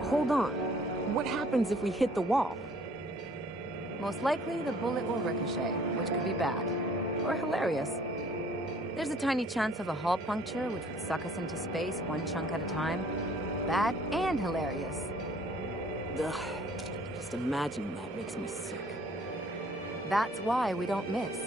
Now, hold on. What happens if we hit the wall? Most likely, the bullet will ricochet, which could be bad. Or hilarious. There's a tiny chance of a hull puncture, which would suck us into space one chunk at a time. Bad and hilarious. Ugh. Just imagining that makes me sick. That's why we don't miss.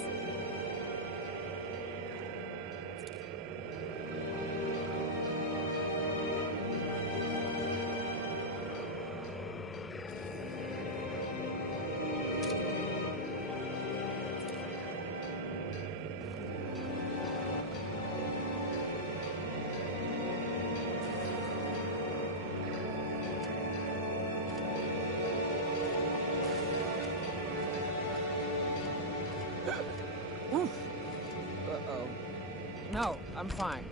Oof. Uh-oh. No, I'm fine.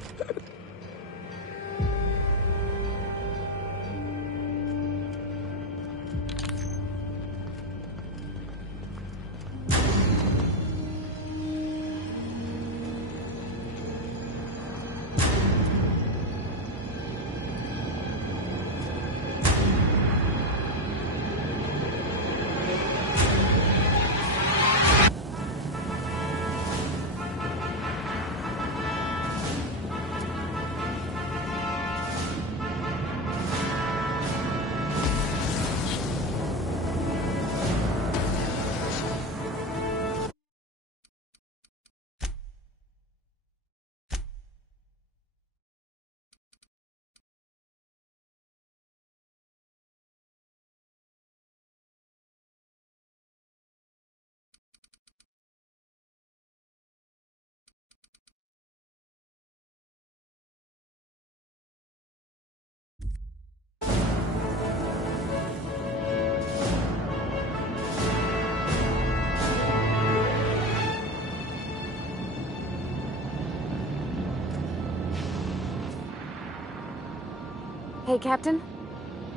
Hey, Captain.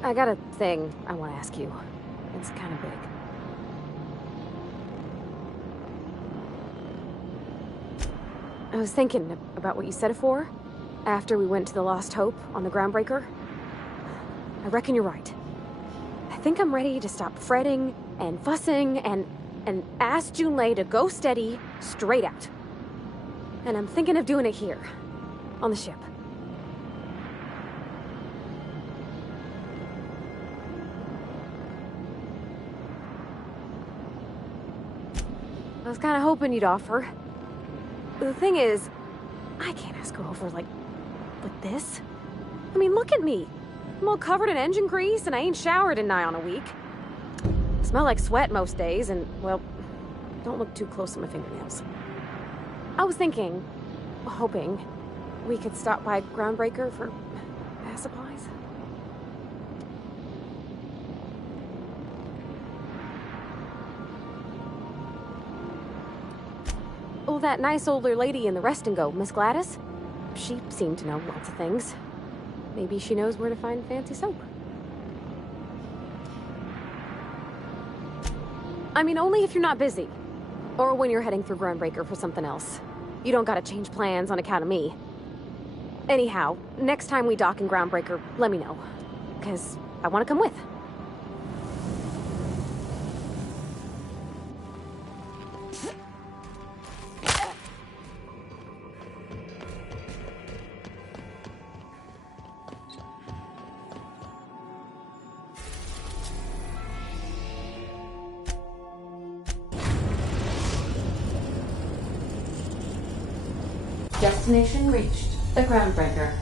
I got a thing I want to ask you. It's kind of big. I was thinking about what you said afore, after we went to the Lost Hope on the Groundbreaker. I reckon you're right. I think I'm ready to stop fretting and fussing and ask Junlei to go steady, straight out. And I'm thinking of doing it here, on the ship. I was kind of hoping you'd offer. The thing is, I can't ask her over like this. I mean, look at me. I'm all covered in engine grease and I ain't showered in nigh on a week. Smell like sweat most days and, well, don't look too close at my fingernails. I was thinking, hoping, we could stop by Groundbreaker for bath supplies. Oh, that nice older lady in the rest and go, Miss Gladys? She seemed to know lots of things. Maybe she knows where to find fancy soap. I mean, only if you're not busy. Or when you're heading through Groundbreaker for something else. You don't gotta change plans on account of me. Anyhow, next time we dock in Groundbreaker, let me know. 'Cause I want to come with. Destination reached. The Groundbreaker.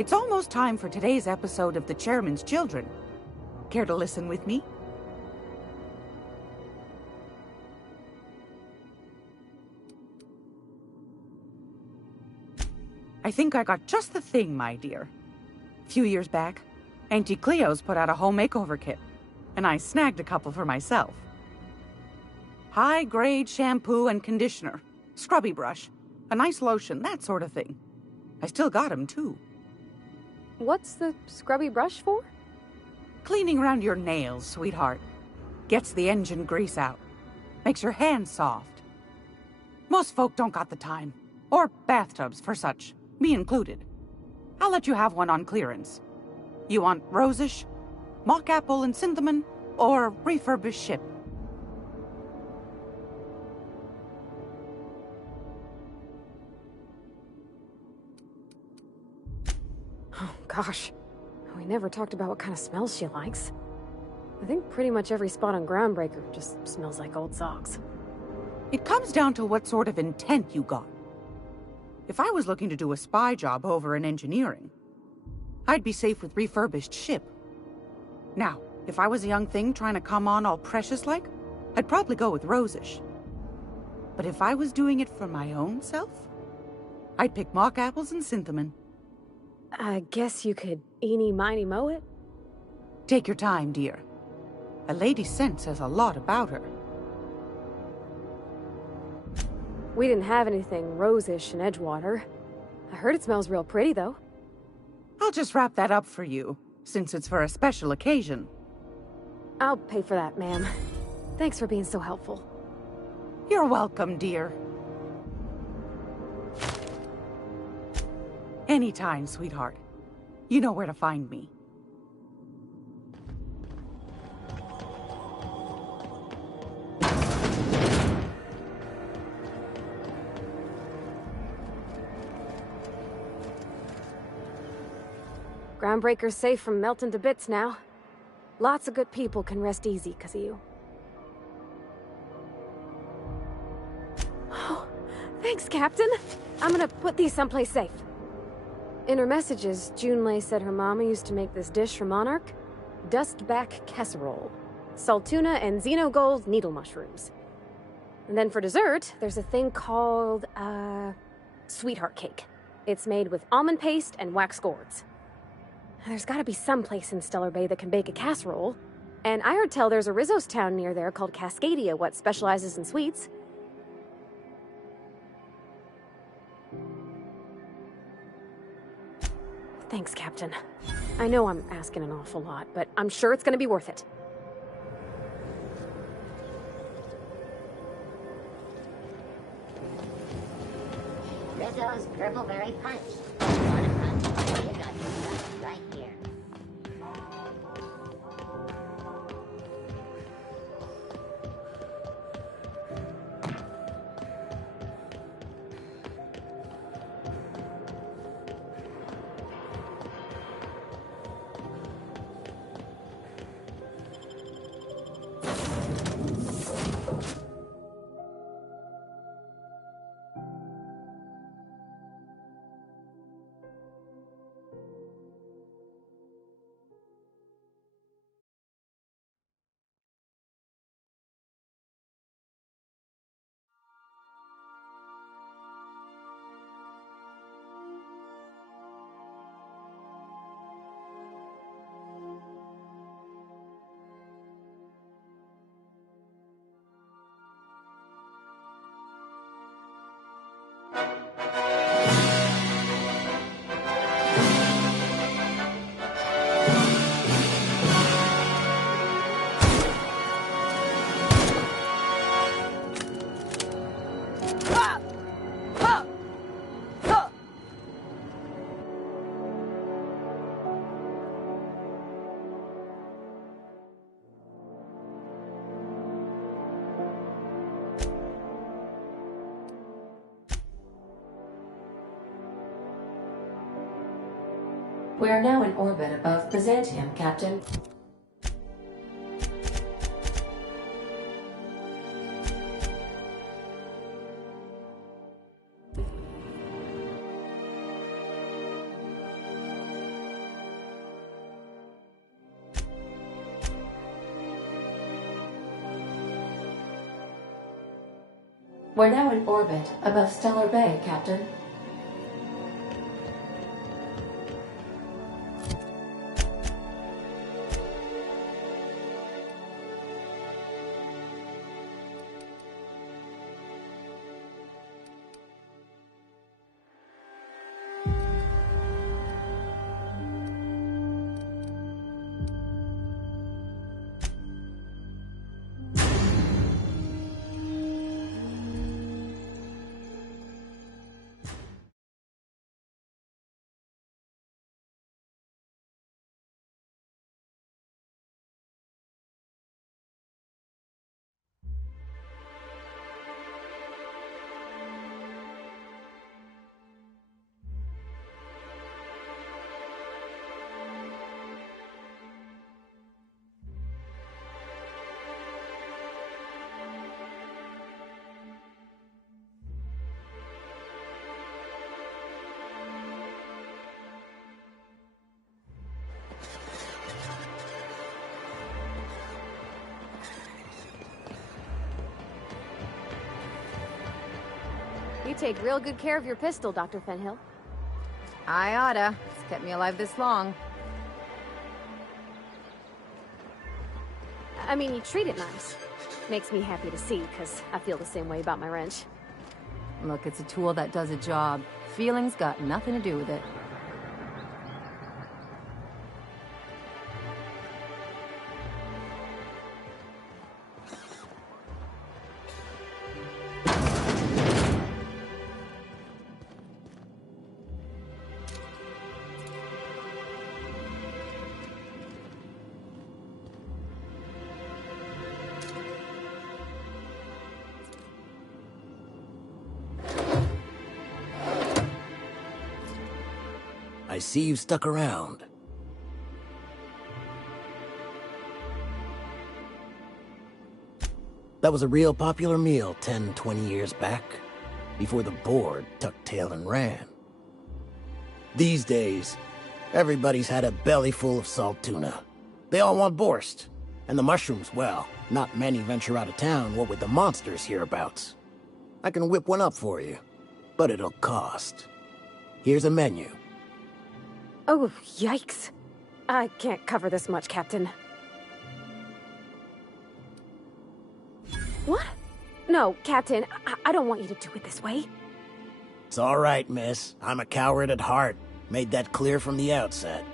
It's almost time for today's episode of The Chairman's Children. Care to listen with me? I think I got just the thing, my dear. A few years back, Auntie Cleo's put out a home makeover kit, and I snagged a couple for myself. High-grade shampoo and conditioner, scrubby brush, a nice lotion, that sort of thing. I still got 'em, too. What's the scrubby brush for? Cleaning around your nails, sweetheart. Gets the engine grease out. Makes your hands soft. Most folk don't got the time. Or bathtubs for such, me included. I'll let you have one on clearance. You want rosish, mock apple and cinnamon, or refurbished ship? Oh, gosh. We never talked about what kind of smells she likes. I think pretty much every spot on Groundbreaker just smells like old socks. It comes down to what sort of intent you got. If I was looking to do a spy job over in engineering, I'd be safe with refurbished ship. Now, if I was a young thing trying to come on all precious-like, I'd probably go with rosish. But if I was doing it for my own self, I'd pick mock apples and cinnamon. I guess you could eeny miny moe it? Take your time, dear. A lady's scent says a lot about her. We didn't have anything rosish in Edgewater. I heard it smells real pretty, though. I'll just wrap that up for you, since it's for a special occasion. I'll pay for that, ma'am. Thanks for being so helpful. You're welcome, dear. Anytime, sweetheart. You know where to find me. Groundbreaker's safe from melting to bits now. Lots of good people can rest easy because of you. Oh, thanks, Captain. I'm gonna put these someplace safe. In her messages, Junlei said her mama used to make this dish for Monarch. Dustback casserole. Saltuna and Xenogold needle mushrooms. And then for dessert, there's a thing called, sweetheart cake. It's made with almond paste and wax gourds. There's gotta be some place in Stellar Bay that can bake a casserole. And I heard tell there's a Rizzo's town near there called Cascadia what specializes in sweets. Thanks, Captain. I know I'm asking an awful lot, but I'm sure it's gonna be worth it. Rizzo's Purpleberry Punch. Want a punch? You got your stuff right here. We are now in orbit above Byzantium, Captain. We're now in orbit above Stellar Bay, Captain. You take real good care of your pistol, Dr. Fenhill. I oughta. It's kept me alive this long. I mean, you treat it nice. Makes me happy to see, because I feel the same way about my wrench. Look, it's a tool that does a job. Feelings got nothing to do with it. I see you've stuck around. That was a real popular meal 10, 20 years back, before the board tucked tail and ran. These days, everybody's had a belly full of salt tuna. They all want borscht. And the mushrooms, well, not many venture out of town, what with the monsters hereabouts. I can whip one up for you, but it'll cost. Here's a menu. Oh, yikes. I can't cover this much, Captain. What? No, Captain, I don't want you to do it this way. It's all right, miss. I'm a coward at heart. Made that clear from the outset.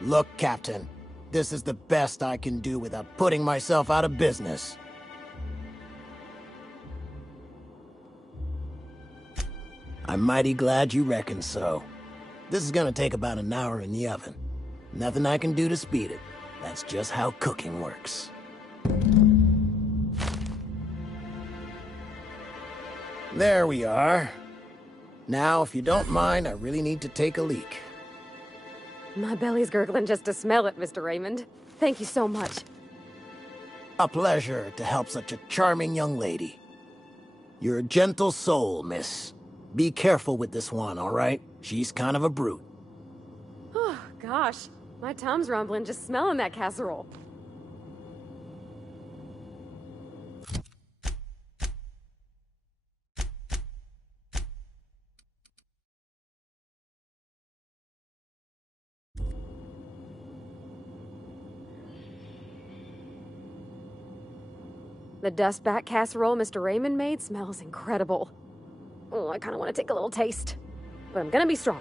Look, Captain, this is the best I can do without putting myself out of business. I'm mighty glad you reckon so. This is gonna take about an hour in the oven. Nothing I can do to speed it. That's just how cooking works. There we are. Now, if you don't mind, I really need to take a leak. My belly's gurgling just to smell it, Mr. Raymond. Thank you so much. A pleasure to help such a charming young lady. You're a gentle soul, miss. Be careful with this one, all right? She's kind of a brute. Oh, gosh. My tum's rumbling just smelling that casserole. The dustback casserole Mr. Raymond made smells incredible. Oh, I kind of want to take a little taste. But I'm gonna be strong.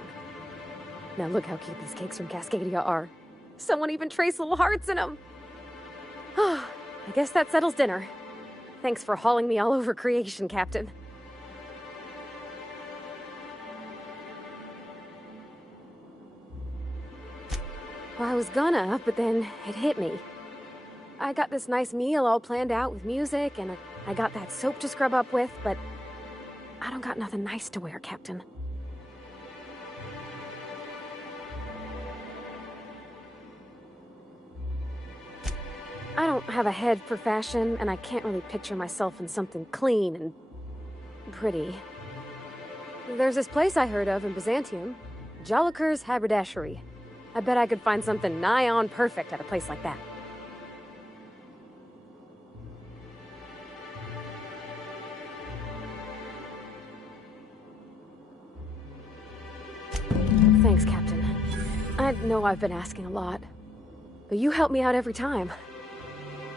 Now look how cute these cakes from Cascadia are. Someone even traced little hearts in them. I guess that settles dinner. Thanks for hauling me all over creation, Captain. Well, I was gonna, but then it hit me. I got this nice meal all planned out with music, and I got that soap to scrub up with, but I don't got nothing nice to wear, Captain. I don't have a head for fashion, and I can't really picture myself in something clean and pretty. There's this place I heard of in Byzantium, Jolicoeur's Haberdashery. I bet I could find something nigh on perfect at a place like that. Thanks, Captain. I know I've been asking a lot, but you help me out every time.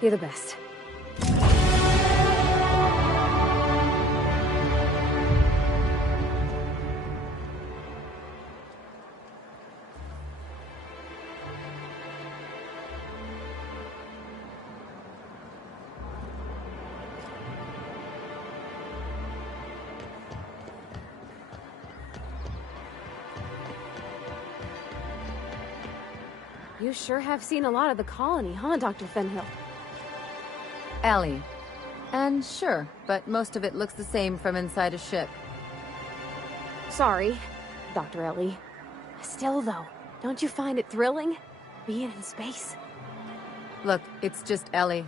You're the best. You sure have seen a lot of the colony, huh, Dr. Fenhill? Ellie. And sure, but most of it looks the same from inside a ship. Sorry, Dr. Ellie. Still, though, don't you find it thrilling? Being in space? Look, it's just Ellie.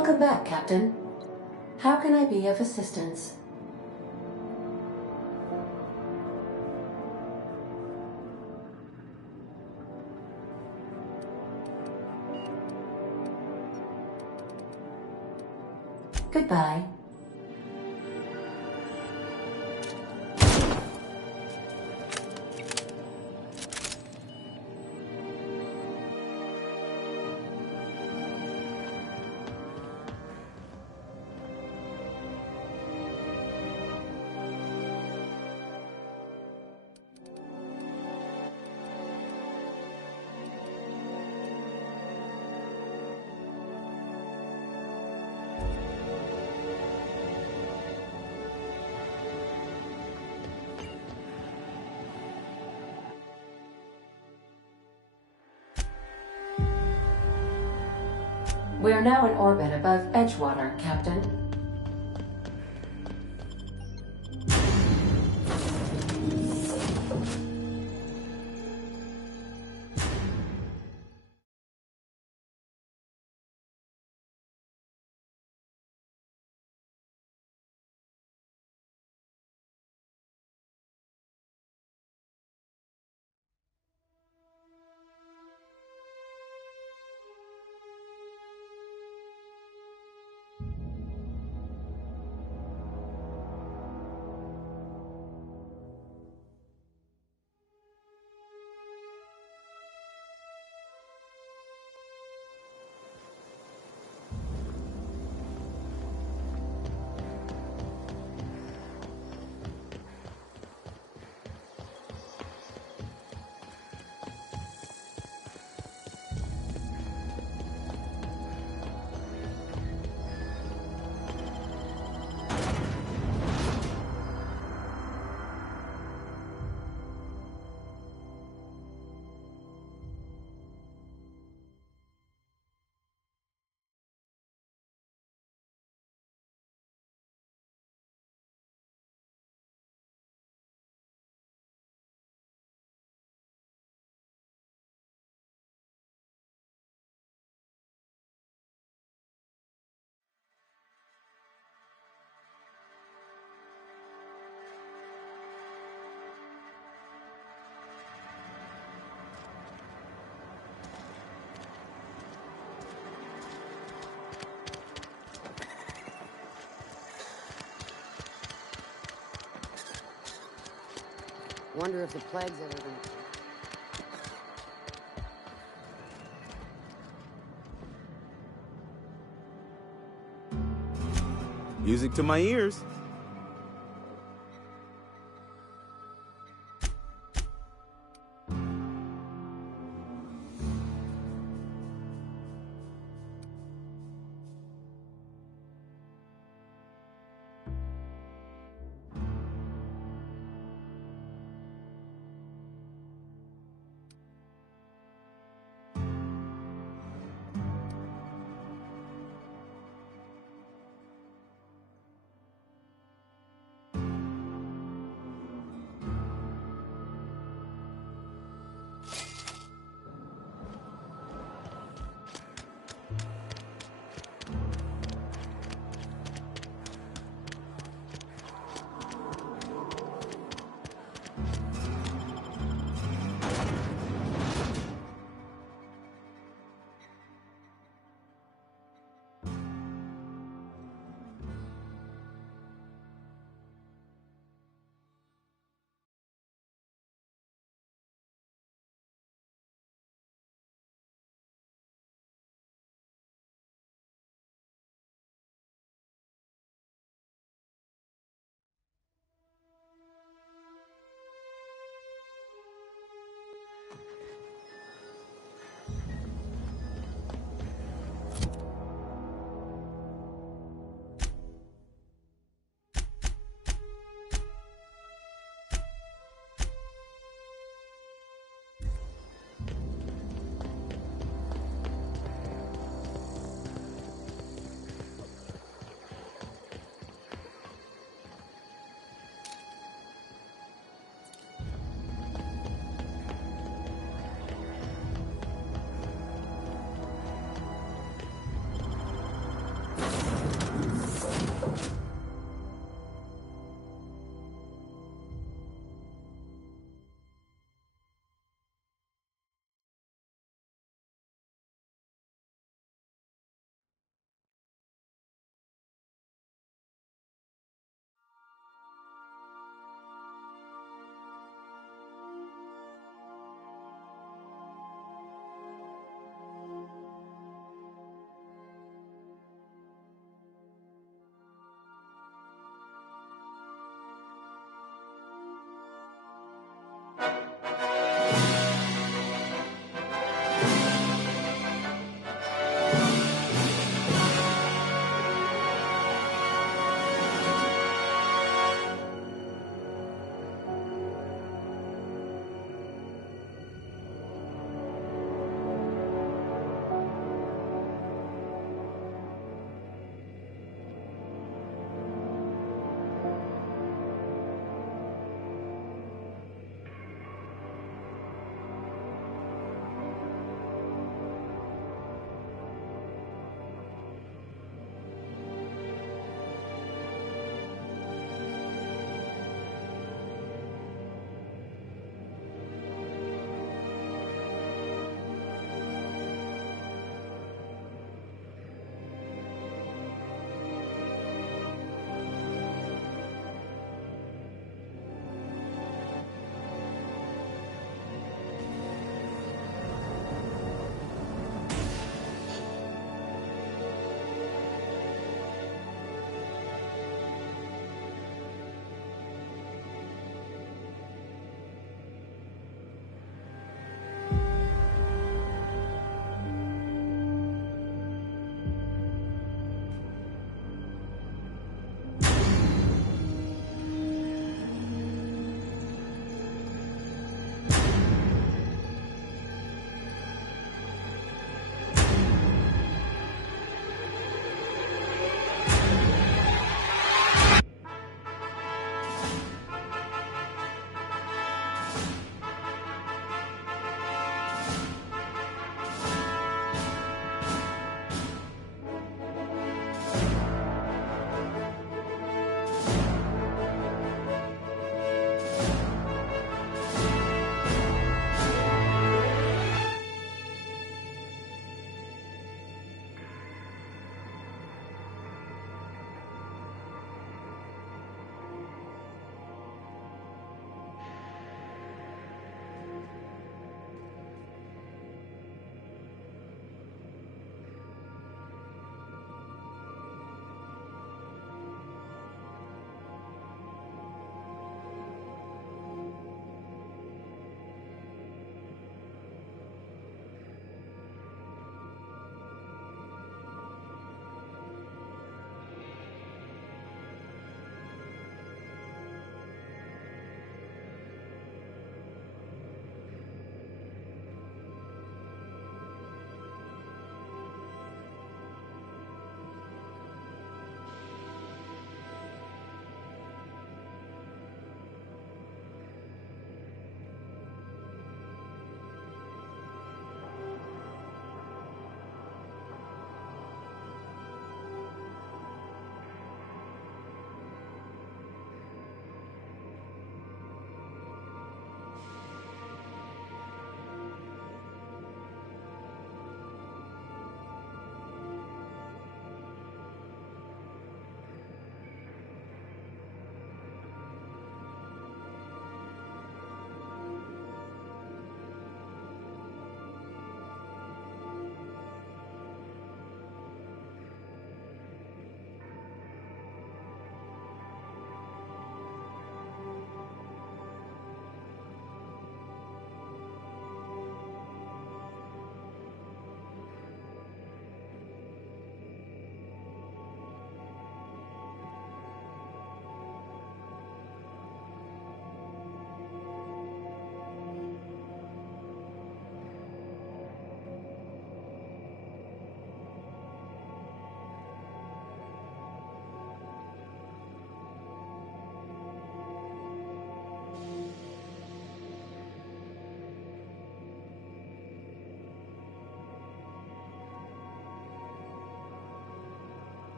Welcome back, Captain. How can I be of assistance? Goodbye. We're now in orbit above Edgewater, Captain. Wonder if the plague's ever gonna... Music to my ears.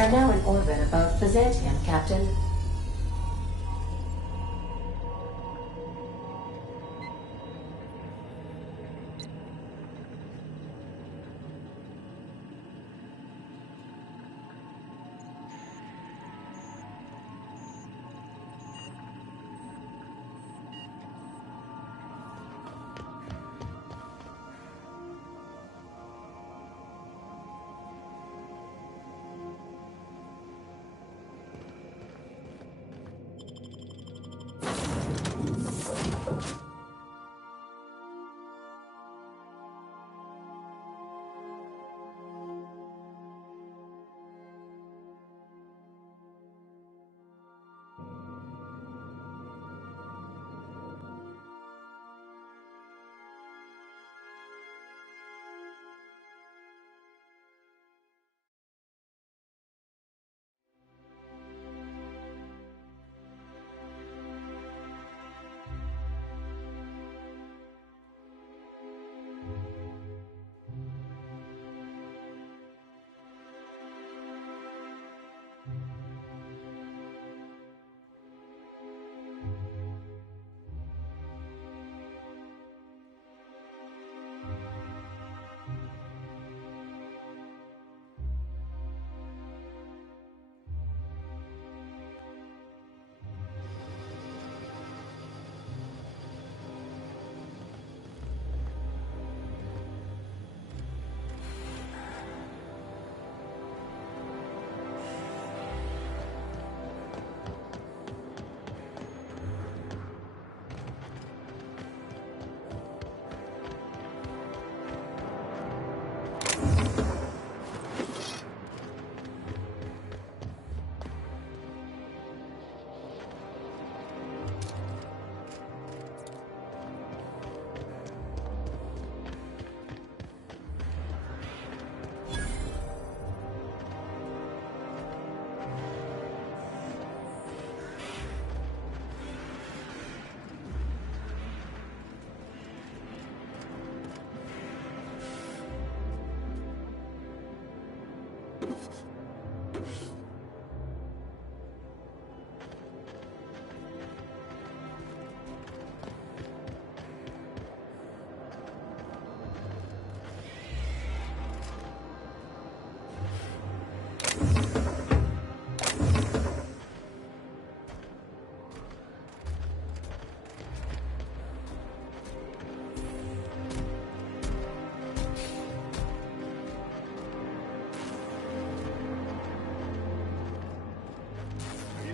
are now in orbit above Byzantium, Captain.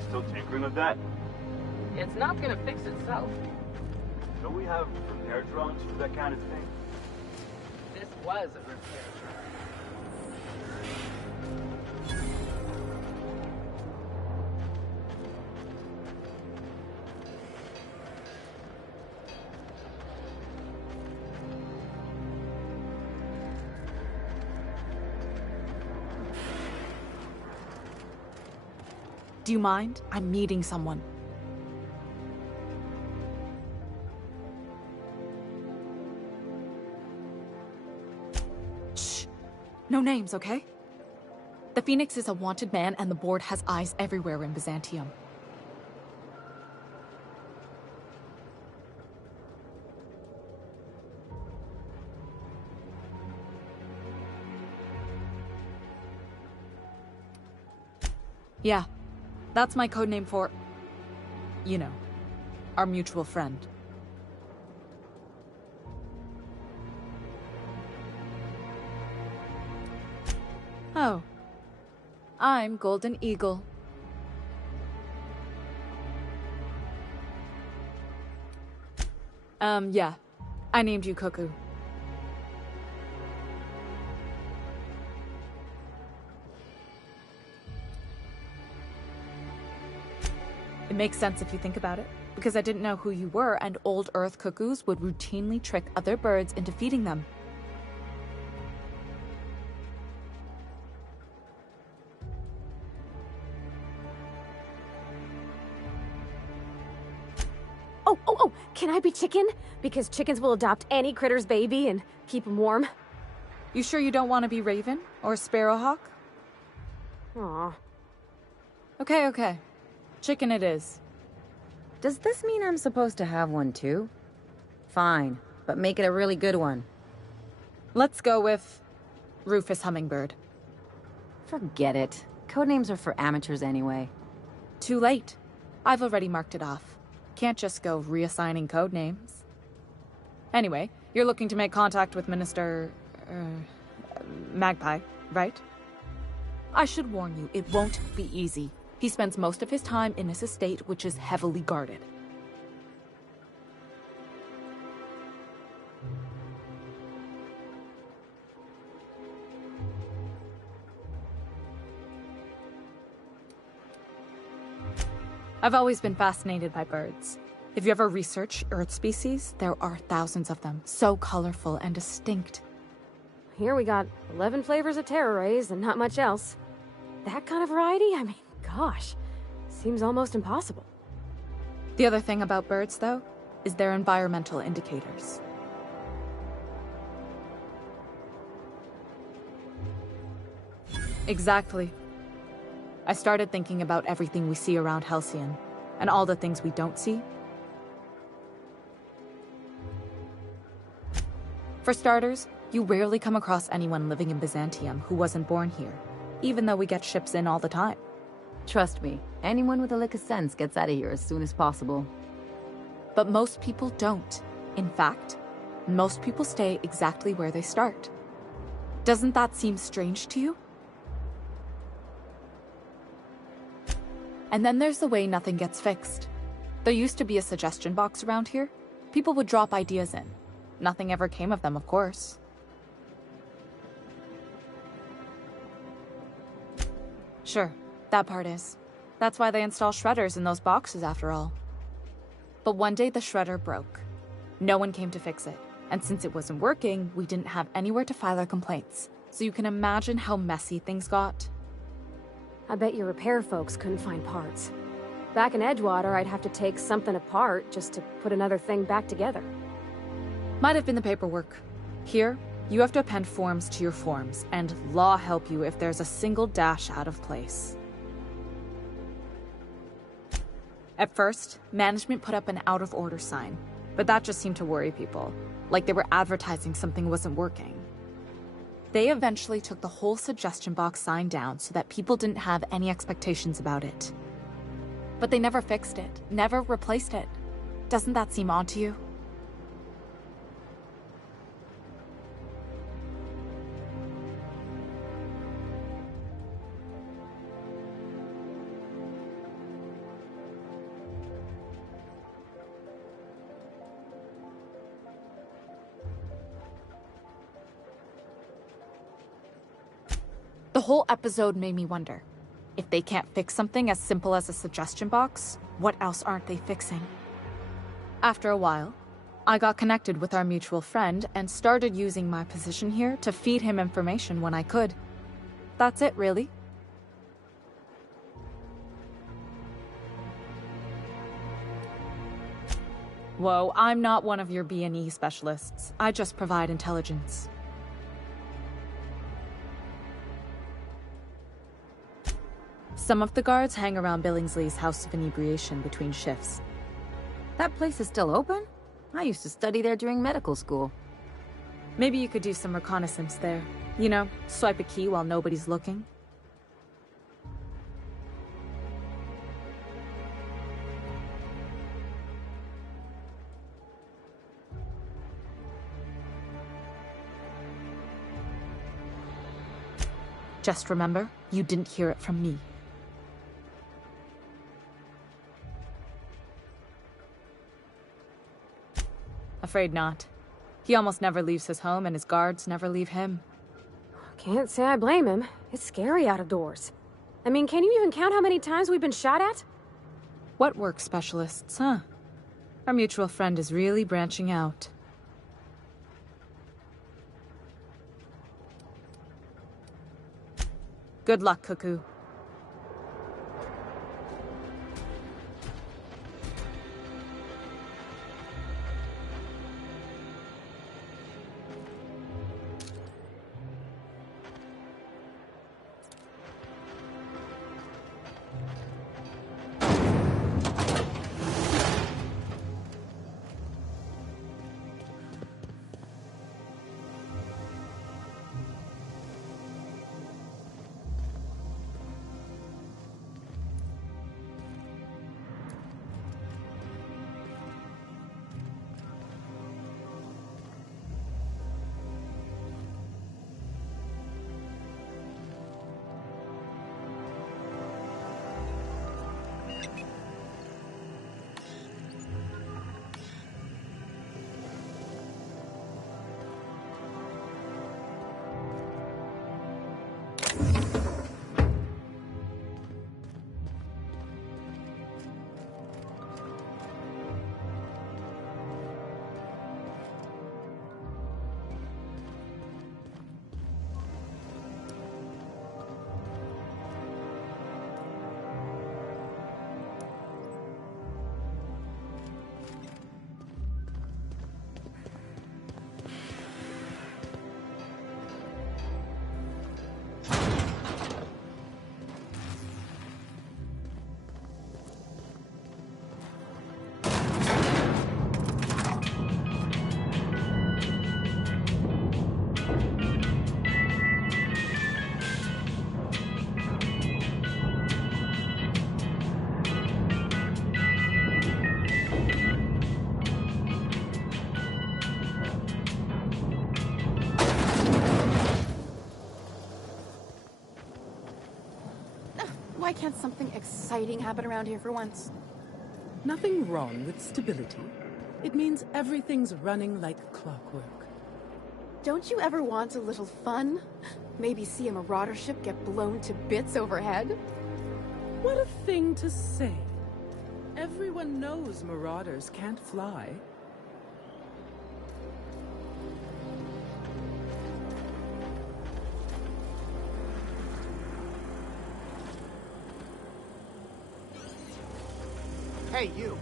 Still tinkering with that? It's not gonna fix itself. Don't we have repair drones for that kind of thing? This was a repair drone. Do you mind? I'm meeting someone. Shh. No names, okay? The Phoenix is a wanted man, and the board has eyes everywhere in Byzantium. Yeah. That's my codename for, you know, our mutual friend. Oh. I'm Golden Eagle. Yeah. I named you Cuckoo. It makes sense if you think about it, because I didn't know who you were, and old Earth cuckoos would routinely trick other birds into feeding them. Oh, can I be chicken? Because chickens will adopt any critter's baby and keep them warm. You sure you don't want to be Raven or Sparrowhawk? Aw. Okay, okay. Chicken it is. Does this mean I'm supposed to have one too? Fine, but make it a really good one. Let's go with Rufus Hummingbird. Forget it. Codenames are for amateurs anyway. Too late. I've already marked it off. Can't just go reassigning codenames. Anyway, you're looking to make contact with Minister... Magpie, right? I should warn you, it won't be easy. He spends most of his time in his estate, which is heavily guarded. I've always been fascinated by birds. If you ever research Earth species, there are thousands of them, so colorful and distinct. Here we got 11 flavors of terror rays and not much else. That kind of variety? I mean, gosh, seems almost impossible. The other thing about birds, though, is their environmental indicators. Exactly. I started thinking about everything we see around Halcyon, and all the things we don't see. For starters, you rarely come across anyone living in Byzantium who wasn't born here, even though we get ships in all the time. Trust me, anyone with a lick of sense gets out of here as soon as possible. But most people don't. In fact, most people stay exactly where they start. Doesn't that seem strange to you? And then there's the way nothing gets fixed. There used to be a suggestion box around here. People would drop ideas in. Nothing ever came of them, of course. Sure, that part is. That's why they install shredders in those boxes, after all. But one day the shredder broke. No one came to fix it. And since it wasn't working, we didn't have anywhere to file our complaints. So you can imagine how messy things got. I bet your repair folks couldn't find parts. Back in Edgewater, I'd have to take something apart just to put another thing back together. Might have been the paperwork. Here, you have to append forms to your forms, and law help you if there's a single dash out of place. At first, management put up an out-of-order sign, but that just seemed to worry people, like they were advertising something wasn't working. They eventually took the whole suggestion box sign down so that people didn't have any expectations about it. But they never fixed it, never replaced it. Doesn't that seem odd to you? The whole episode made me wonder, if they can't fix something as simple as a suggestion box, what else aren't they fixing? After a while, I got connected with our mutual friend and started using my position here to feed him information when I could. That's it, really. Whoa, I'm not one of your B&E specialists. I just provide intelligence. Some of the guards hang around Billingsley's House of Inebriation between shifts. That place is still open? I used to study there during medical school. Maybe you could do some reconnaissance there. You know, swipe a key while nobody's looking. Just remember, you didn't hear it from me. Afraid not. He almost never leaves his home, and his guards never leave him. Can't say I blame him. It's scary out of doors. I mean, can you even count how many times we've been shot at? What work specialists, huh? Our mutual friend is really branching out. Good luck, Cuckoo. Why can't something exciting happen around here for once? Nothing wrong with stability. It means everything's running like clockwork. Don't you ever want a little fun? Maybe see a marauder ship get blown to bits overhead? What a thing to say. Everyone knows marauders can't fly. Hey, you.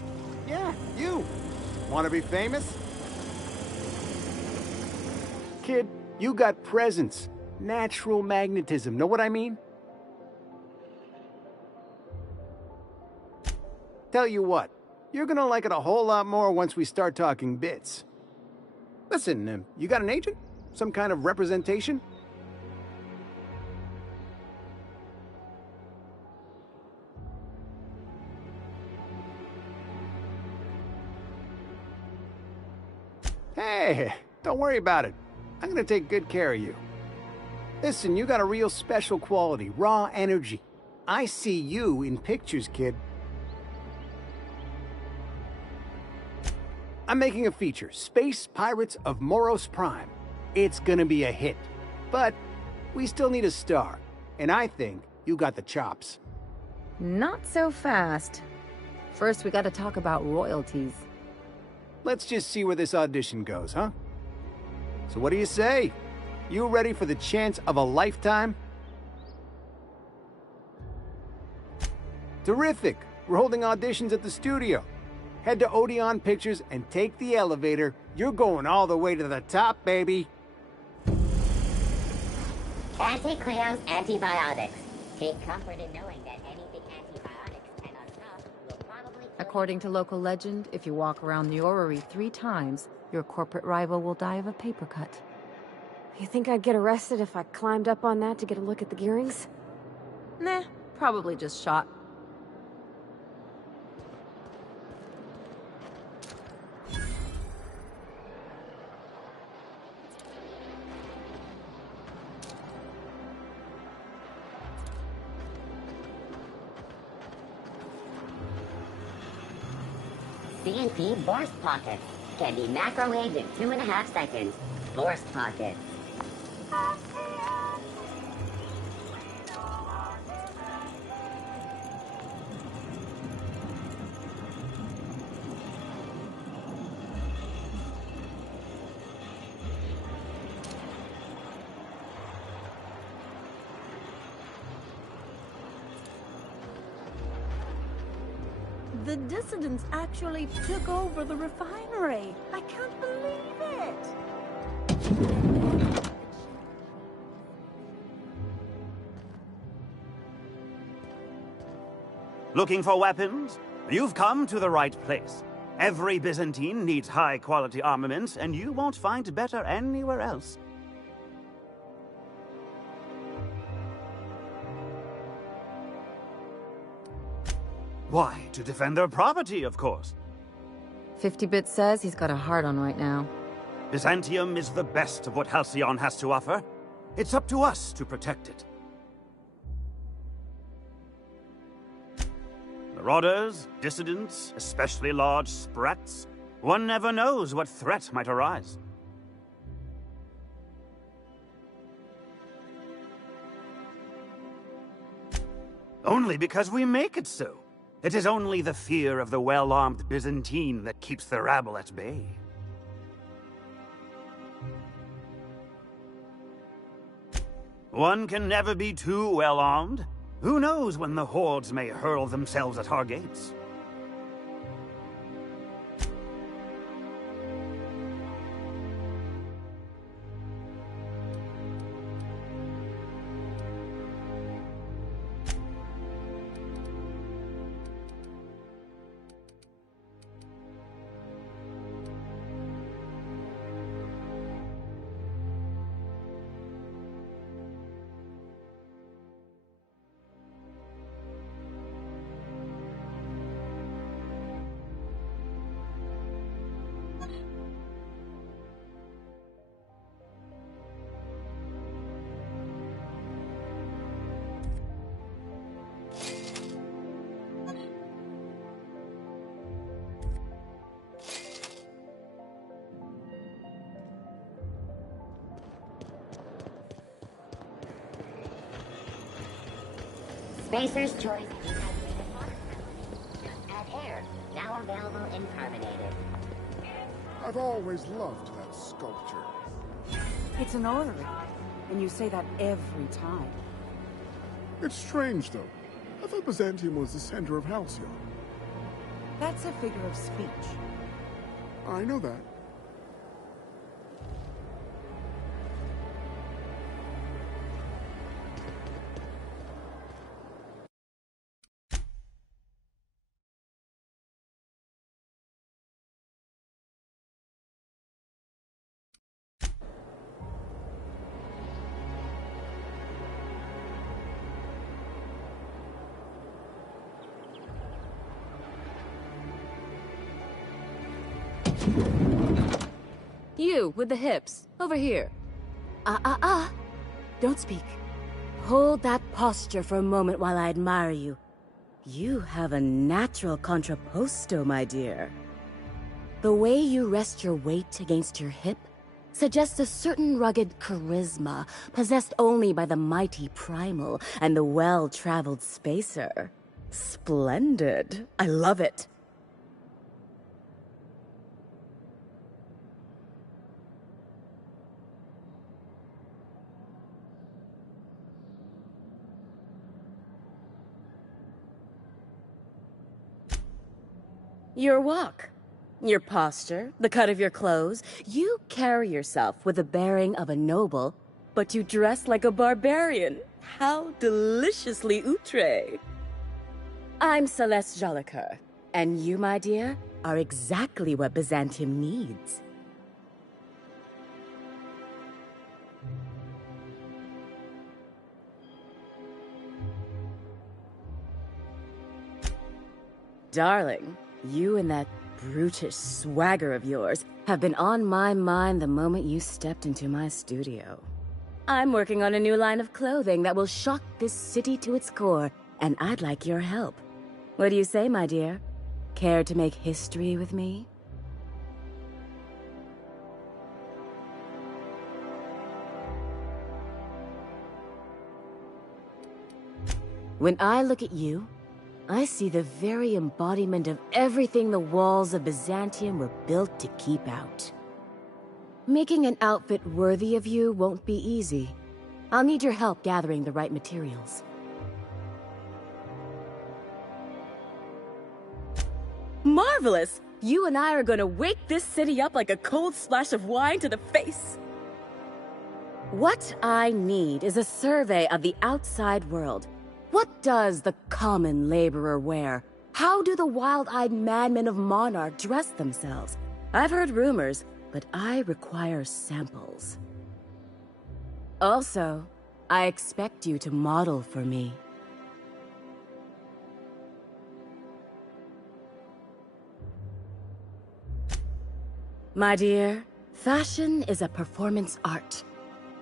Yeah, you. Want to be famous? Kid, you got presence. Natural magnetism, know what I mean? Tell you what, you're gonna like it a whole lot more once we start talking bits. Listen, you got an agent? Some kind of representation? Hey, don't worry about it. I'm gonna take good care of you. Listen, you got a real special quality, raw energy. I see you in pictures, kid. I'm making a feature, Space Pirates of Moros Prime. It's gonna be a hit. But we still need a star, and I think you got the chops. Not so fast. First, we gotta talk about royalties. Let's just see where this audition goes, huh? So what do you say? You ready for the chance of a lifetime? Terrific! We're holding auditions at the studio. Head to Odeon Pictures and take the elevator. You're going all the way to the top, baby. Anti-Cleo's antibiotics. Take comfort in knowing that anything antibiotics cannot stop will probably... According to local legend, if you walk around the orrery 3 times, your corporate rival will die of a paper cut. You think I'd get arrested if I climbed up on that to get a look at the gearings? Nah, probably just shot. CNP Burst Pockets can be macrowaved in 2.5 seconds. Burst Pockets. The dissidents actually took over the refinery. I can't believe it. Looking for weapons? You've come to the right place. Every Byzantine needs high-quality armaments, and you won't find better anywhere else. Why, to defend their property, of course. 50-Bit says he's got a hard on right now. Byzantium is the best of what Halcyon has to offer. It's up to us to protect it. Marauders, dissidents, especially large sprats. One never knows what threat might arise. Only because we make it so. It is only the fear of the well-armed Byzantine that keeps the rabble at bay. One can never be too well-armed. Who knows when the hordes may hurl themselves at our gates? Spacer's Choice Add air, now available in carbonated. I've always loved that sculpture. It's an orrery, and you say that every time. It's strange, though. I thought Byzantium was the center of Halcyon. That's a figure of speech. I know that. You, with the hips. Over here. Don't speak. Hold that posture for a moment while I admire you. You have a natural contrapposto, my dear. The way you rest your weight against your hip suggests a certain rugged charisma possessed only by the mighty primal and the well-traveled spacer. Splendid. I love it. Your walk, your posture, the cut of your clothes. You carry yourself with the bearing of a noble, but you dress like a barbarian. How deliciously outre. I'm Celeste Jolicoeur, and you, my dear, are exactly what Byzantium needs. Darling, you and that brutish swagger of yours have been on my mind the moment you stepped into my studio. I'm working on a new line of clothing that will shock this city to its core, and I'd like your help. What do you say, my dear? Care to make history with me? When I look at you, I see the very embodiment of everything the walls of Byzantium were built to keep out. Making an outfit worthy of you won't be easy. I'll need your help gathering the right materials. Marvelous! You and I are gonna wake this city up like a cold splash of wine to the face. What I need is a survey of the outside world. What does the common laborer wear? How do the wild-eyed madmen of Monarch dress themselves? I've heard rumors, but I require samples. Also, I expect you to model for me. My dear, fashion is a performance art.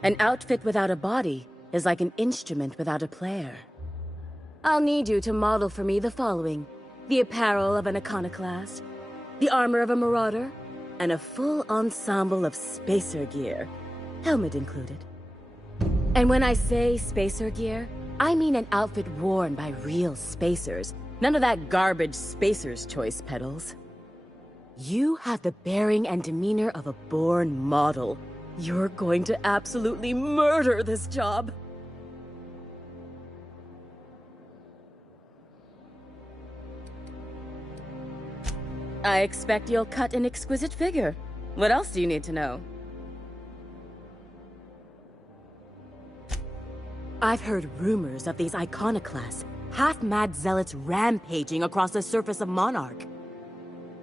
An outfit without a body is like an instrument without a player. I'll need you to model for me the following: the apparel of an iconoclast, the armor of a marauder, and a full ensemble of spacer gear, helmet included. And when I say spacer gear, I mean an outfit worn by real spacers, none of that garbage Spacer's Choice pedals. You have the bearing and demeanor of a born model. You're going to absolutely murder this job. I expect you'll cut an exquisite figure. What else do you need to know? I've heard rumors of these iconoclasts, half-mad zealots rampaging across the surface of Monarch.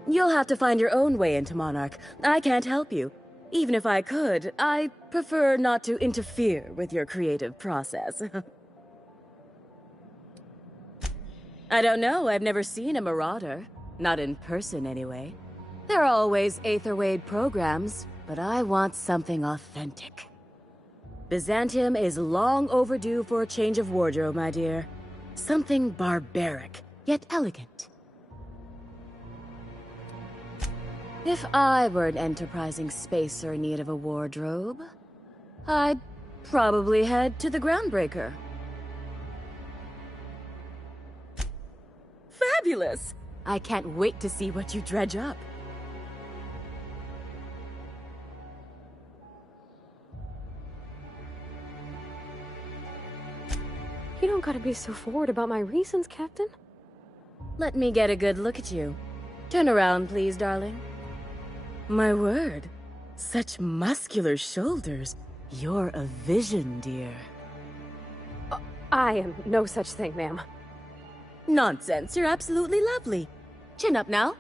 You'll have to find your own way into Monarch. I can't help you. Even if I could, I prefer not to interfere with your creative process. I don't know, I've never seen a marauder. Not in person, anyway. There are always Aetherwade programs, but I want something authentic. Byzantium is long overdue for a change of wardrobe, my dear. Something barbaric, yet elegant. If I were an enterprising spacer in need of a wardrobe, I'd probably head to the Groundbreaker. fabulous! I can't wait to see what you dredge up. You don't gotta be so forward about my reasons, Captain. Let me get a good look at you. Turn around, please, darling. My word. Such muscular shoulders. You're a vision, dear. I am no such thing, ma'am. Nonsense. You're absolutely lovely. Chin up now.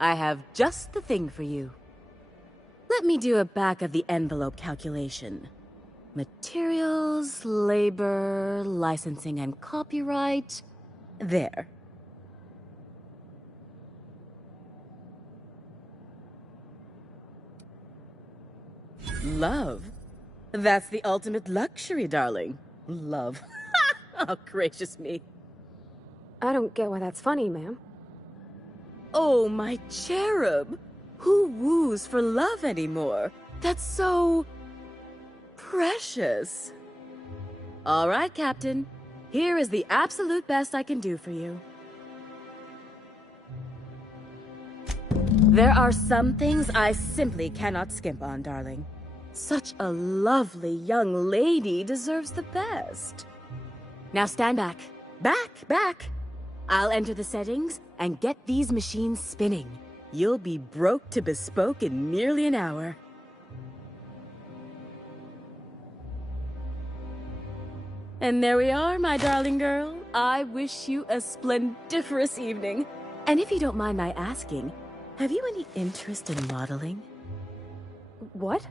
I have just the thing for you. Let me do a back-of-the-envelope calculation. Materials, labor, licensing and copyright. There. Love? That's the ultimate luxury, darling. Love. Oh, gracious me. I don't get why that's funny, ma'am. Oh, my cherub. Who woos for love anymore? That's so... precious. All right, Captain. Here is the absolute best I can do for you. There are some things I simply cannot skimp on, darling. Such a lovely young lady deserves the best. Now stand back. Back! I'll enter the settings and get these machines spinning. You'll be broke to bespoke in nearly an hour. And there we are, my darling girl. I wish you a splendiferous evening. And if you don't mind my asking, have you any interest in modeling? What?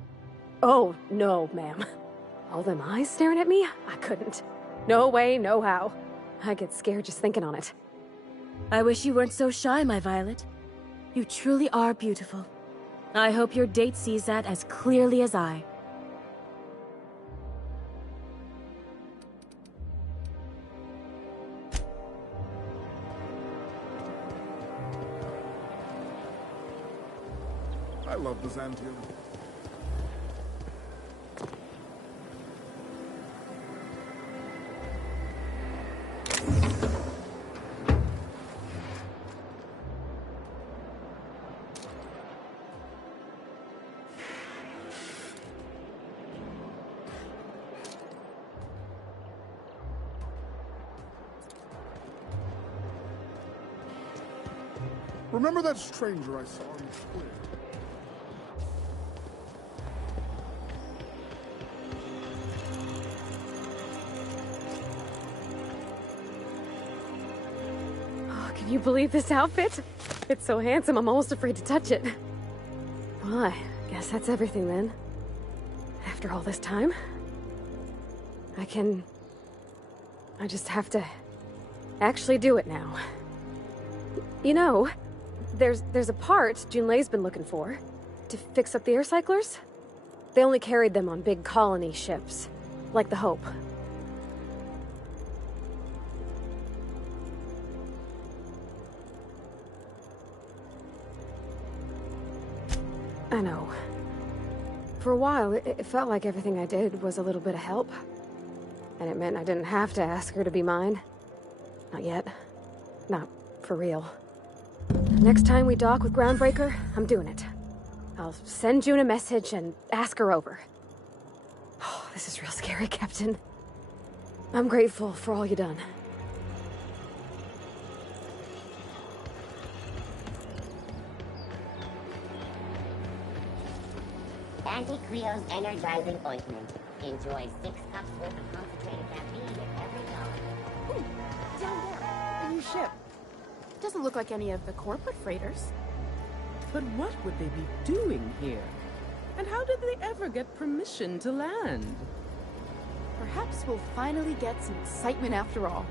Oh, no, ma'am. All them eyes staring at me? I couldn't. No way, no how. I get scared just thinking on it. I wish you weren't so shy, my Violet. You truly are beautiful. I hope your date sees that as clearly as I. I love Byzantium. Remember that stranger I saw in the square? Oh, can you believe this outfit? It's so handsome, I'm almost afraid to touch it. Well, I guess that's everything then. After all this time, I just have to actually do it now. You know, there's a part Junlei's been looking for to fix up the air cyclers. They only carried them on big colony ships, like the Hope. I know. For a while, it felt like everything I did was a little bit of help. And it meant I didn't have to ask her to be mine. Not yet. Not for real. Next time we dock with Groundbreaker, I'm doing it. I'll send June a message and ask her over. Oh, this is real scary, Captain. I'm grateful for all you done. Anti-Creo's energizing ointment. Enjoy 6 cups worth of concentrated caffeine with every dose. Ooh, down there. A new ship. Doesn't look like any of the corporate freighters. But what would they be doing here? And how did they ever get permission to land? Perhaps we'll finally get some excitement after all.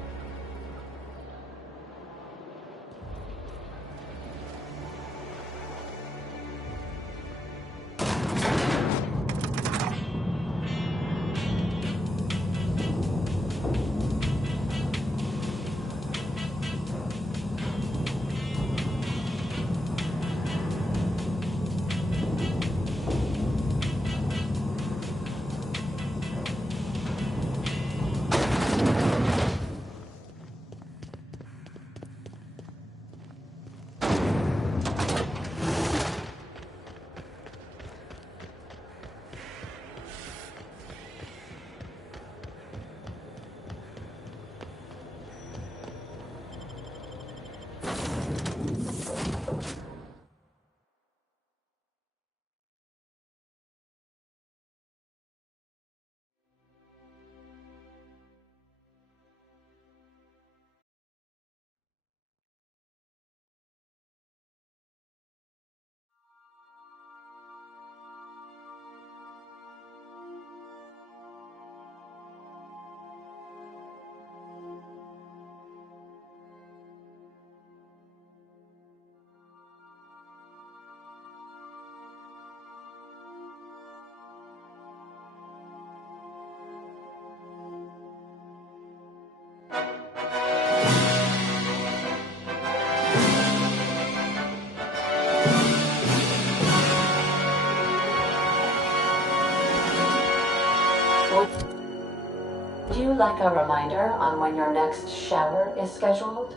Would you like a reminder on when your next shower is scheduled?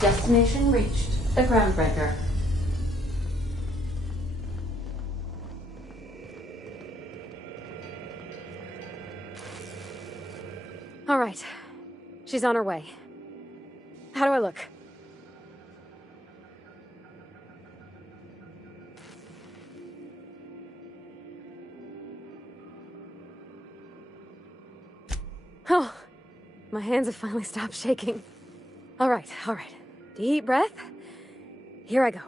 Destination reached. The Groundbreaker. All right. She's on her way. How do I look? Oh, my hands have finally stopped shaking. All right, all right. Deep breath. Here I go.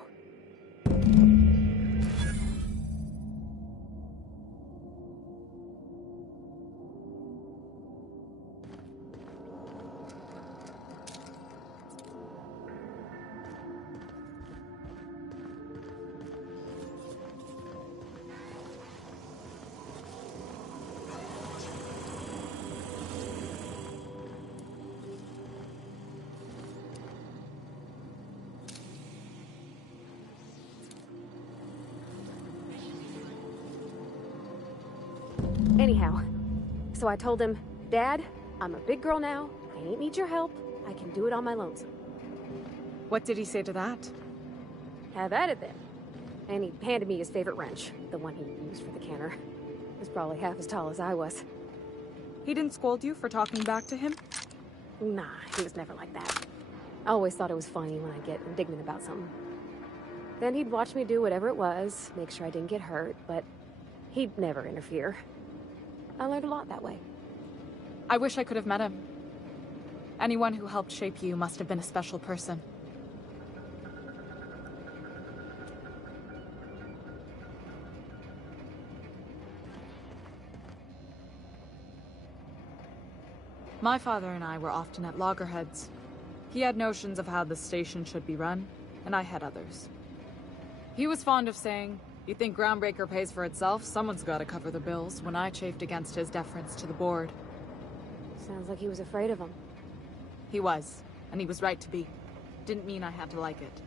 Anyhow, so I told him, Dad, I'm a big girl now. I ain't need your help. I can do it on my lonesome. What did he say to that? Have at it then. And he handed me his favorite wrench, the one he used for the canner. He was probably half as tall as I was. He didn't scold you for talking back to him? Nah, he was never like that. I always thought it was funny when I get indignant about something. Then he'd watch me do whatever it was, make sure I didn't get hurt, but he'd never interfere. I learned a lot that way. I wish I could have met him. Anyone who helped shape you must have been a special person. My father and I were often at loggerheads. He had notions of how the station should be run, and I had others. He was fond of saying, "You think Groundbreaker pays for itself? Someone's got to cover the bills," when I chafed against his deference to the board. Sounds like he was afraid of him. He was, and he was right to be. Didn't mean I had to like it.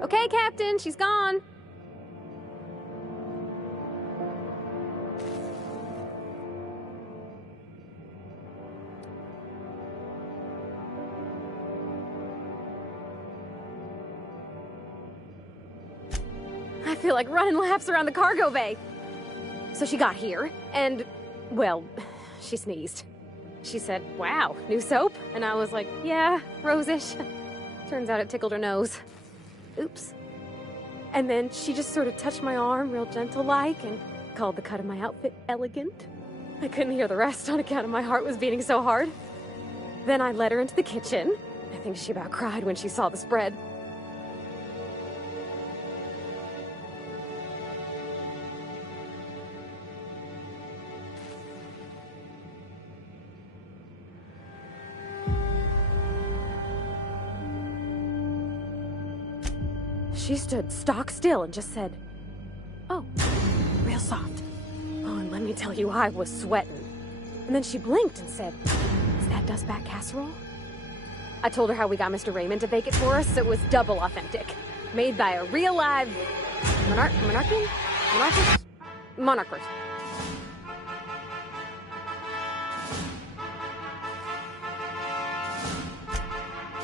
Okay, Captain, she's gone. I feel like running laps around the cargo bay. So she got here, and, well, she sneezed. She said, "Wow, new soap?" And I was like, "Yeah, rosish." Turns out it tickled her nose. Oops. And then she just sort of touched my arm real gentle-like and called the cut of my outfit elegant. I couldn't hear the rest on account of my heart was beating so hard. Then I led her into the kitchen. I think she about cried when she saw the spread. She stood stock still and just said, "Oh," real soft. Oh, and let me tell you, I was sweating. And then she blinked and said, "Is that dustback casserole?" I told her how we got Mr. Raymond to bake it for us, so it was double authentic. Made by a real live monarchers.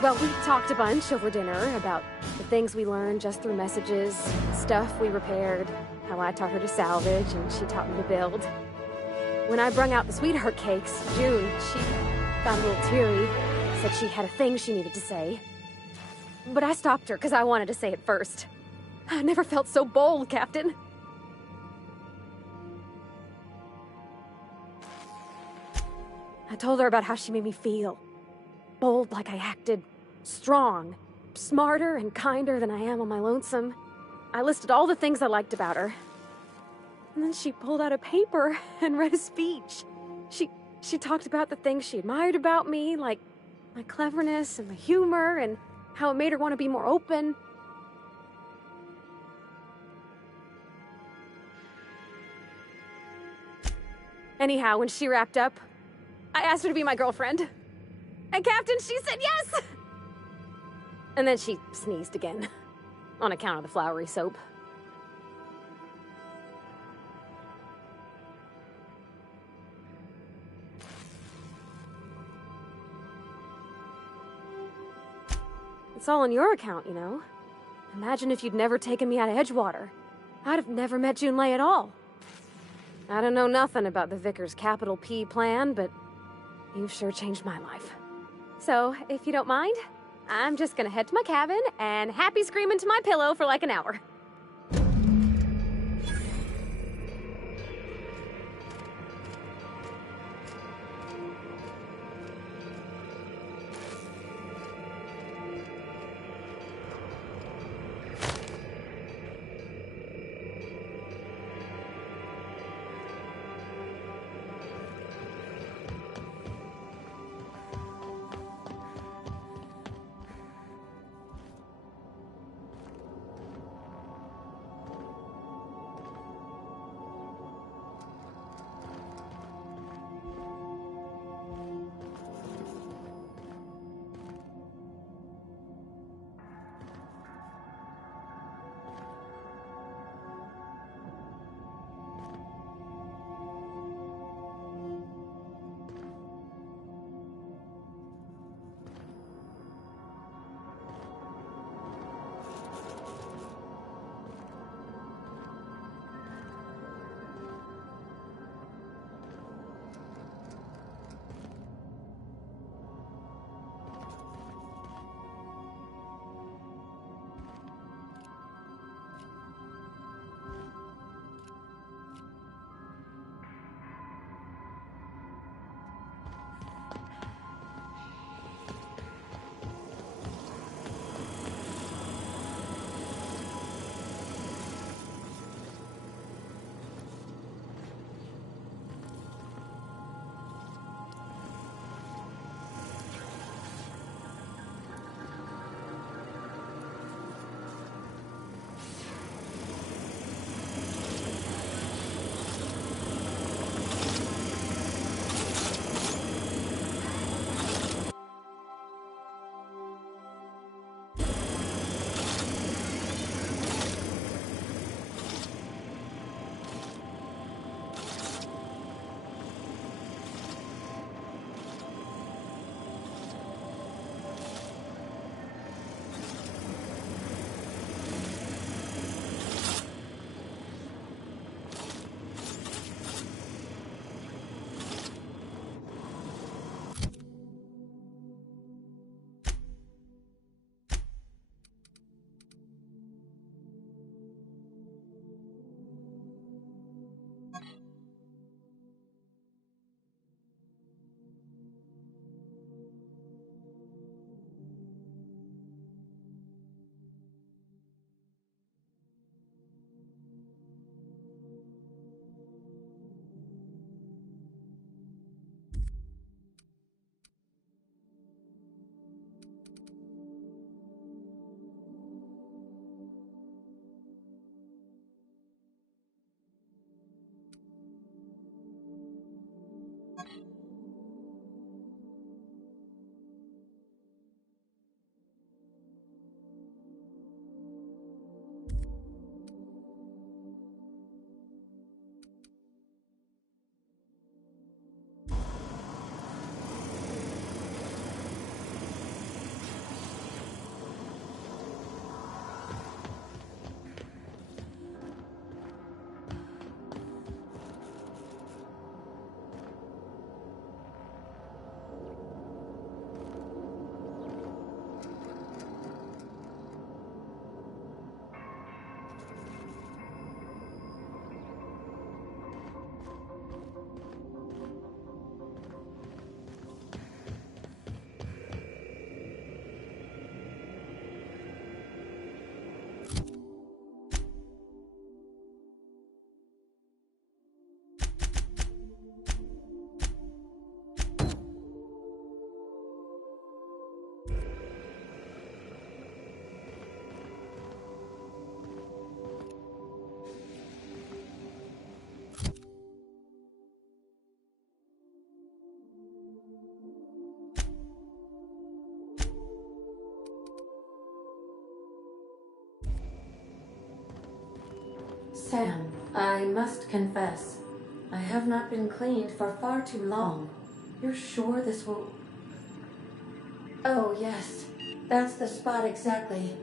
Well, we talked a bunch over dinner about the things we learned just through messages, stuff we repaired, how I taught her to salvage and she taught me to build. When I brung out the sweetheart cakes, June, she got a little teary, said she had a thing she needed to say. But I stopped her because I wanted to say it first. I never felt so bold, Captain. I told her about how she made me feel. Bold like I acted. Strong. Smarter and kinder than I am on my lonesome. I listed all the things I liked about her. And then she pulled out a paper and read a speech. She talked about the things she admired about me, like my cleverness and my humor, and how it made her want to be more open. Anyhow, when she wrapped up, I asked her to be my girlfriend. And Captain, she said yes! And then she sneezed again, on account of the flowery soap. It's all on your account, you know. Imagine if you'd never taken me out of Edgewater. I'd have never met Junlei at all. I don't know nothing about the Vicar's capital P plan, but you've sure changed my life. So, if you don't mind, I'm just gonna head to my cabin and happy scream into my pillow for like an hour. Sam, I must confess, I have not been cleaned for far too long. You're sure this will... Oh, yes. That's the spot exactly.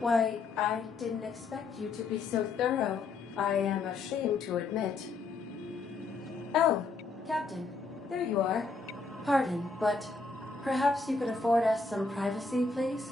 Why, I didn't expect you to be so thorough. I am ashamed to admit. Oh, Captain, there you are. Pardon, but perhaps you could afford us some privacy, please?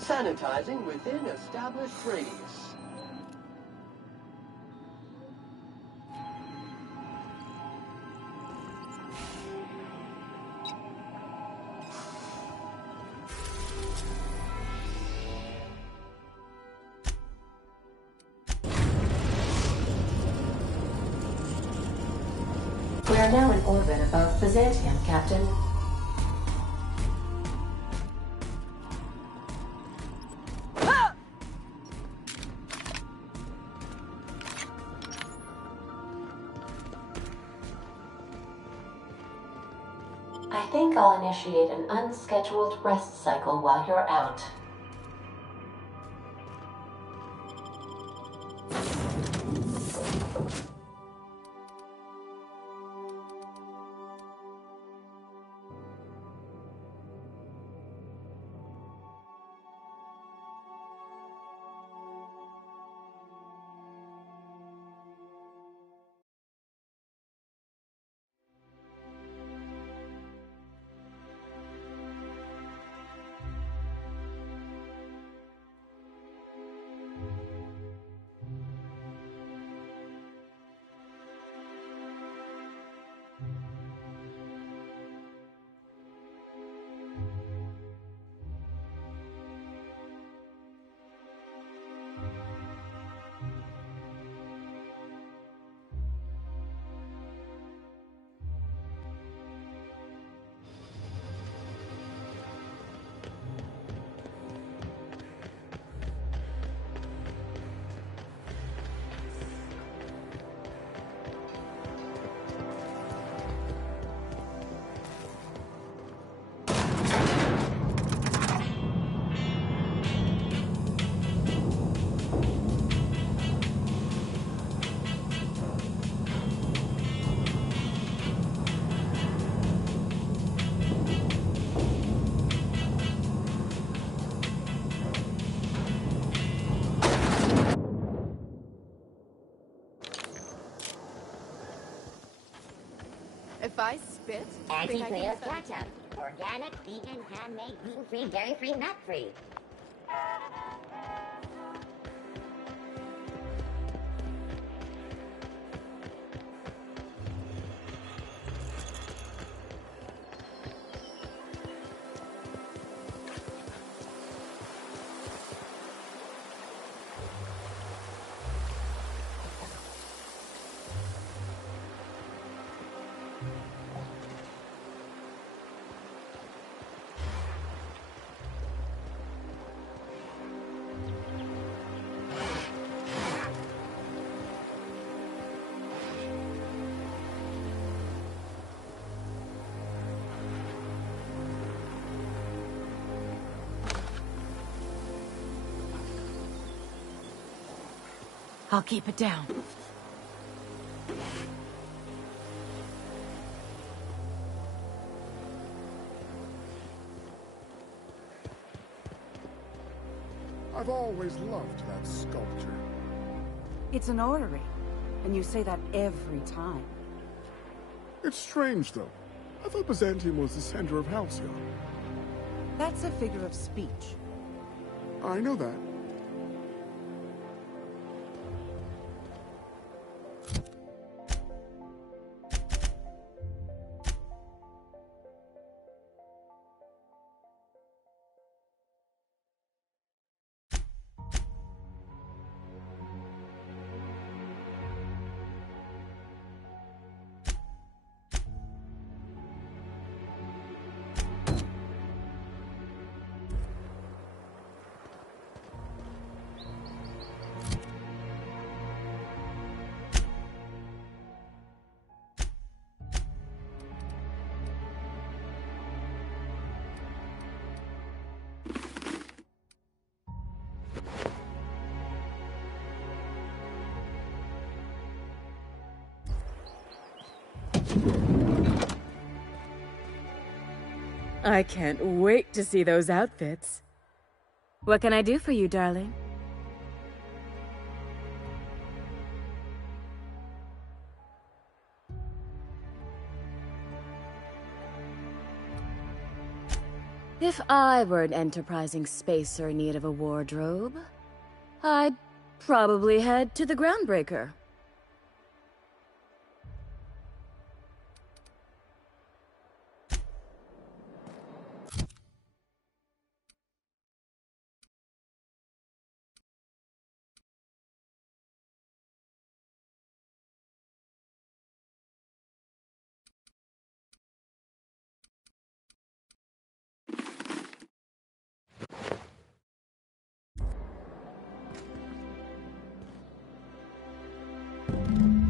Sanitizing within established radius. We are now in orbit above Byzantium, Captain. I think I'll initiate an unscheduled rest cycle while you're out. If I spit, think I can Anti-Cleo's ketchup. Organic, vegan, handmade, gluten-free, dairy-free, nut-free. I'll keep it down. I've always loved that sculpture. It's an orrery, and you say that every time. It's strange, though. I thought Byzantium was the center of Halcyon. That's a figure of speech. I know that. I can't wait to see those outfits. What can I do for you, darling? If I were an enterprising spacer in need of a wardrobe, I'd probably head to the Groundbreaker.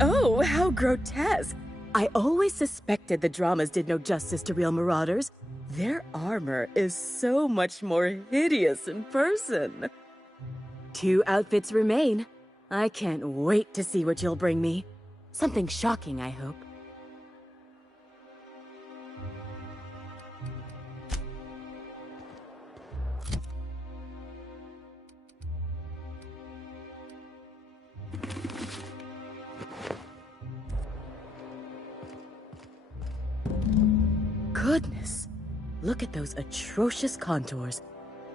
Oh, how grotesque! I always suspected the dramas did no justice to real marauders. Their armor is so much more hideous in person. 2 outfits remain. I can't wait to see what you'll bring me. Something shocking, I hope. Goodness, look at those atrocious contours.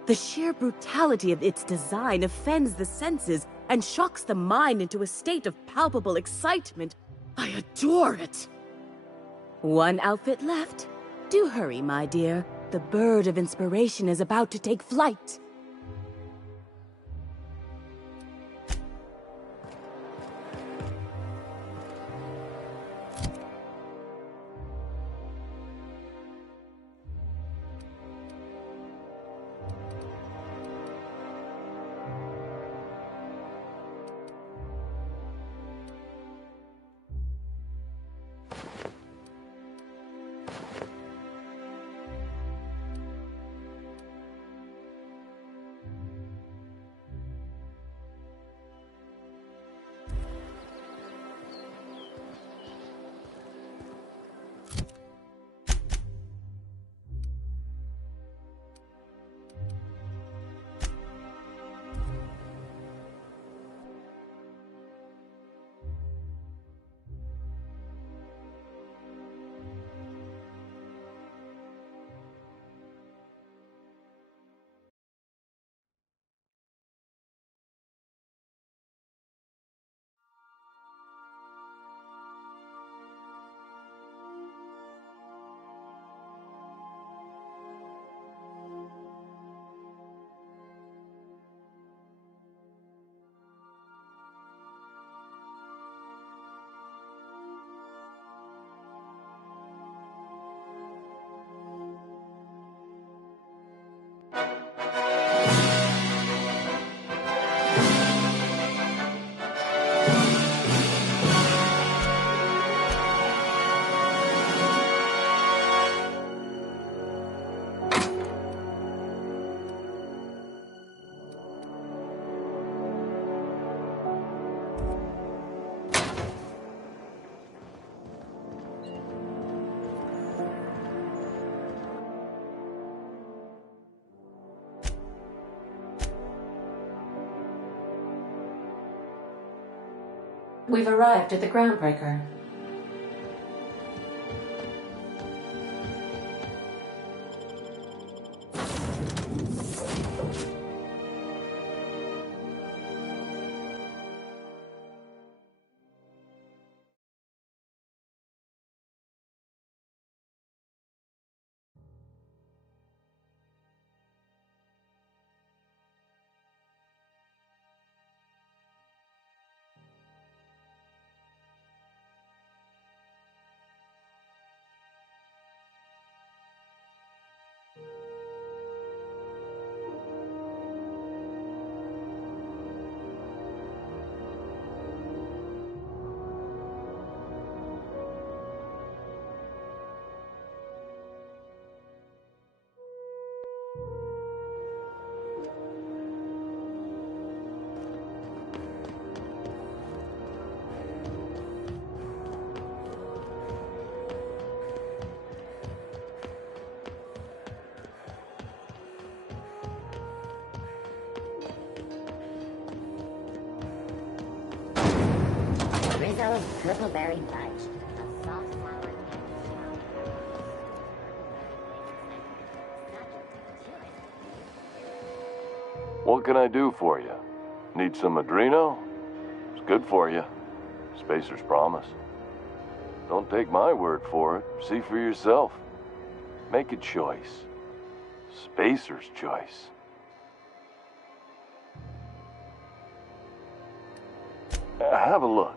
The sheer brutality of its design offends the senses and shocks the mind into a state of palpable excitement. I adore it! 1 outfit left. Do hurry, my dear. The bird of inspiration is about to take flight. We've arrived at the Groundbreaker. Rizzo's Crippleberry Fudge. A soft sour What can I do for you? Need some Adreno? It's good for you. Spacer's promise. Don't take my word for it. See for yourself. Make a choice. Spacer's choice. Have a look.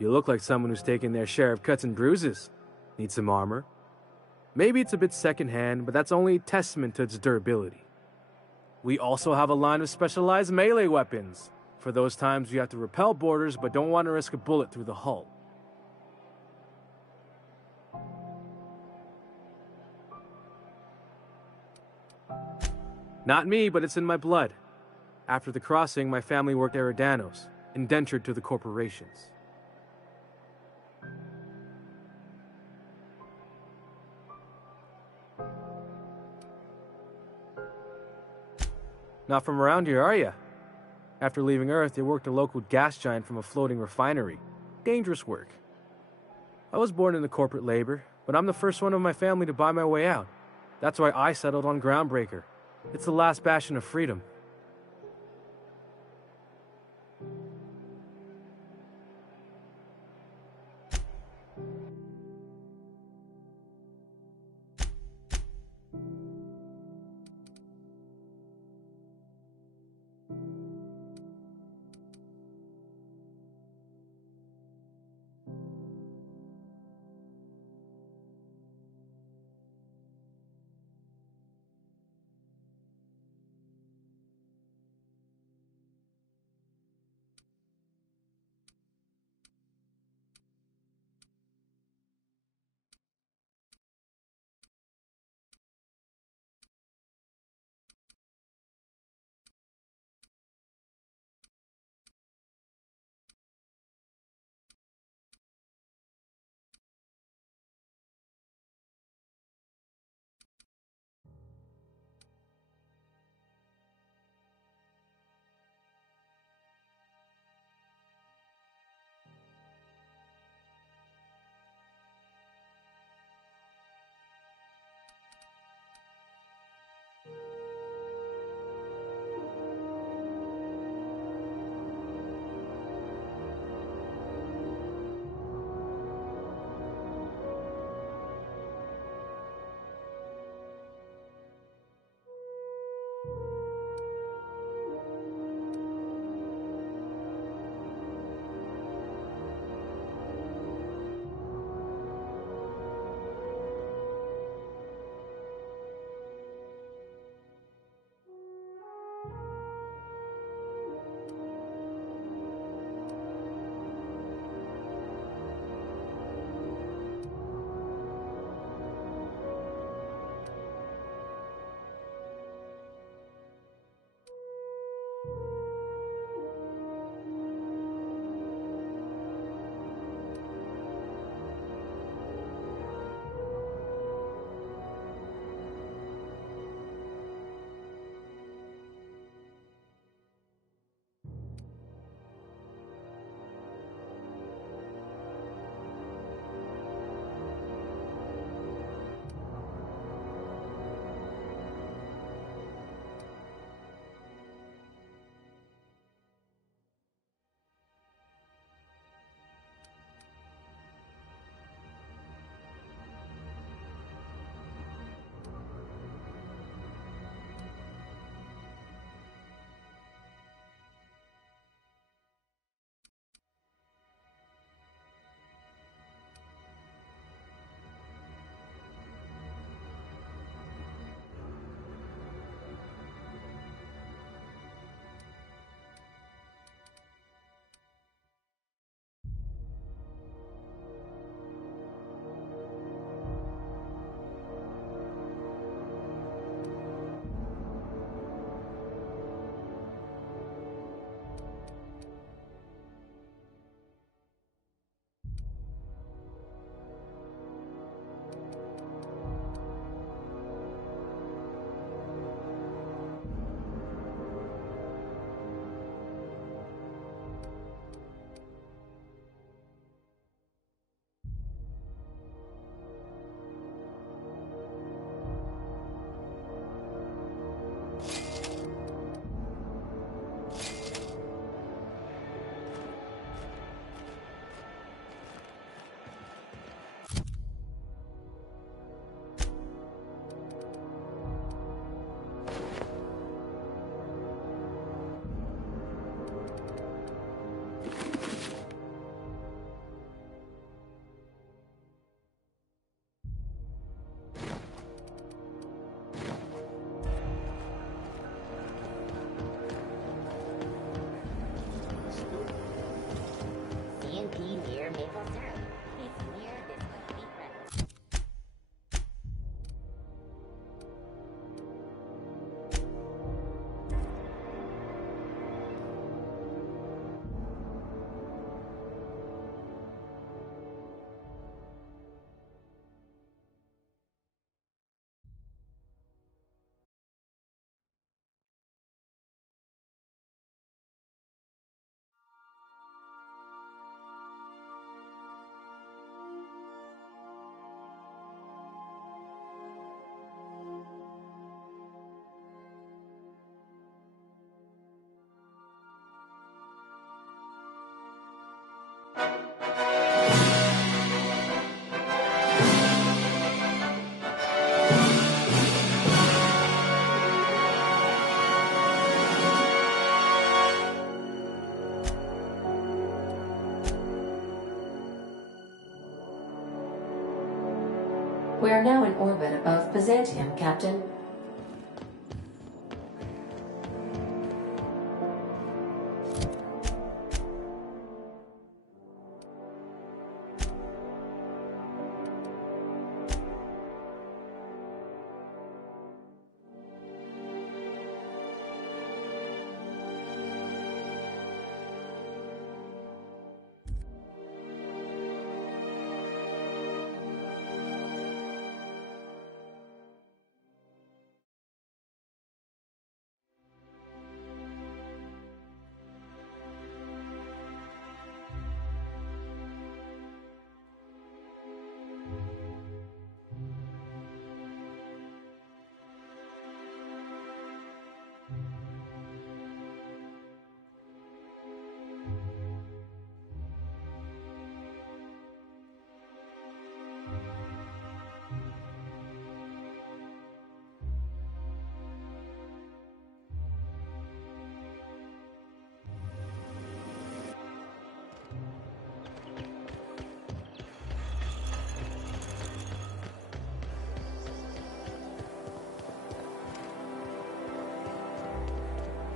You look like someone who's taken their share of cuts and bruises. Need some armor? Maybe it's a bit secondhand, but that's only a testament to its durability. We also have a line of specialized melee weapons, for those times you have to repel boarders but don't want to risk a bullet through the hull. Not me, but it's in my blood. After the crossing, my family worked Eridanos, indentured to the corporations. Not from around here, are you? After leaving Earth, they worked a local gas giant from a floating refinery. Dangerous work. I was born into corporate labor, but I'm the first one of my family to buy my way out. That's why I settled on Groundbreaker. It's the last bastion of freedom. We're now in orbit above Byzantium, Captain.